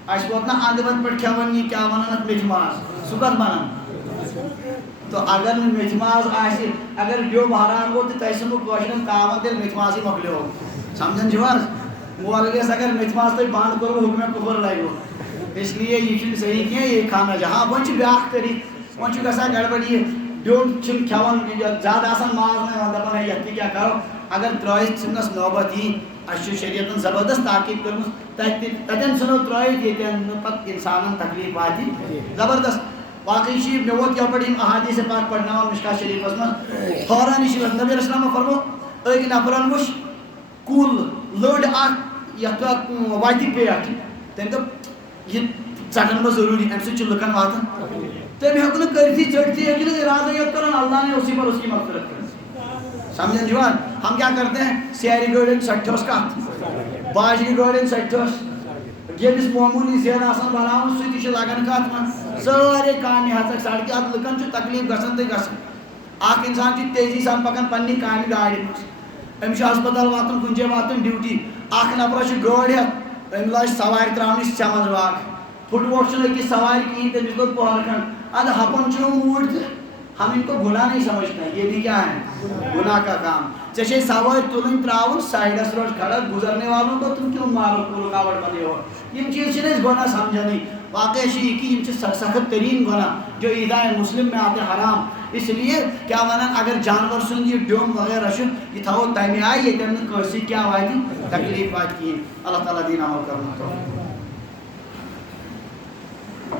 اَسہِ ووت نا انٛدٕ وَنٛدٕ پٮ۪ٹھ کھٮ۪وان یہِ کیٛاہ وَنان اَتھ میٚتھِ ماز سُہ کَتھ بنان تو اگر نہٕ میٚتھِ ماز آسہِ اگر ڈیوٚم حرام گوٚو تہٕ تۄہہِ ژھٕنوٕ کٲشرٮ۪ن کہاوت ییٚلہِ میٚتھِ مازٕے مۄکلیو سمجھان چھِو حظ مولویس اگر میٚتھِ ماز تۄہہِ بنٛد کوٚروٕ حُکمہِ کُفر لگوٕ اس لیے یہ چھُنہٕ صحیح کینٛہہ یہِ کھانا جہاں وۄنۍ چھُ بیٛاکھ طریٖقہٕ وۄنۍ چھُ گژھان گڑبڑ یہِ ڈیوٚم چھِنہٕ کھٮ۪وان زیادٕ آسان ماز وۄنۍ دپان ہے یتھ تہِ کیٛاہ کرو اگر ترٛٲیِتھ ژھٕننس نوبت یی اَسہِ چھُ شریعتن زبردست تاکیٖد کٔرمٕژ تتٮ۪ن ژھٕنو ترٛٲیِتھ ییٚتٮ۪ن نہٕ پتہٕ انسانن تکلیٖف واتہِ زبردست باقٕے چھِ مےٚ ووت یپٲرۍ یِم احادیٖث پاک پرناوان مشکات شریٖفس منٛز حٲرانی چھِ گژھان نبی علیہ السلامو فرمو أکۍ نفرن وٕچھ کُل لٔڑ اکھ یتھ وتہِ پٮ۪ٹھ تٔمۍ دوٚپ یہِ ژٹن بہٕ ضروٗری امہِ سۭتۍ چھُ لُکن واتان تٔمۍ ہیوٚک نہٕ کٔرتھٕے ژٔٹتھٕے ہیٚکہِ نہٕ ارادے یوت کرن اللہ نے اسی پر اس کی مغفرت کر سمجھن چھِو حظ ہم کیا کرتے ہیں سیرِ گٲڑٮ۪ن ژٔٹۍہوس کتھ باجرِ گٲڑٮ۪ن ژٔٹۍہوس ییٚمِس معموٗلی زینہٕ آسان بناوُن سُہ تہِ چھُ لگان کتھ منٛز سٲرے کامہِ ہژکھ سڑکہِ اتھ لُکن چھُ تکلیٖف گژھان تہٕ گژھان اکھ انسان چھُ تیزی سان پکان پننہِ کامہِ گاڑِ منٛز أمِس چھُ ہسپتال واتُن کُنہِ جایہِ واتُن ڈیوٹی اکھ نفرا چھُ گٲڑۍ ہٮ۪تھ أمۍ لاج سوارِ تراونٕچ سٮ۪منٛز واک پھُٹ ووٹ چھُنہٕ أکِس سوارِ کِہیٖنۍ تٔمِس گوٚو پہر کھنٛڈ ادٕ ہپن چھُنہٕ اوٗرۍ تہٕ ہم ان کو گناہ نہیں سمجھتے ہیں یہ بھی کیا ہے گناہ کا کام ژےٚ چھے سوٲرۍ تُلٕنۍ ترٛاوُن سایڈس روز کھڑا گزرنے والوں کو تم کیوں مارو رکاوٹ بنے ہو یم چیز چھِنہٕ أسۍ گۄناہ سمجھنٕے واقعہ چھُ یہِ کہِ یِم چھِ سخت تریٖن گۄناہ جو عیٖدائے مسلم میں آتے حرام اس لیے کیا ونان اگر جانور سُنٛد یہِ ڈیوٚم وغیرہ چھُ یہِ تھاوو تمہِ آیہِ ییٚتٮ۪ن نہٕ کٲنٛسہِ کیٛاہ واتہِ تکلیٖف واتہِ کِہیٖنۍ اللہ تعالیٰ دِیِن عمل کرنُک توفیٖق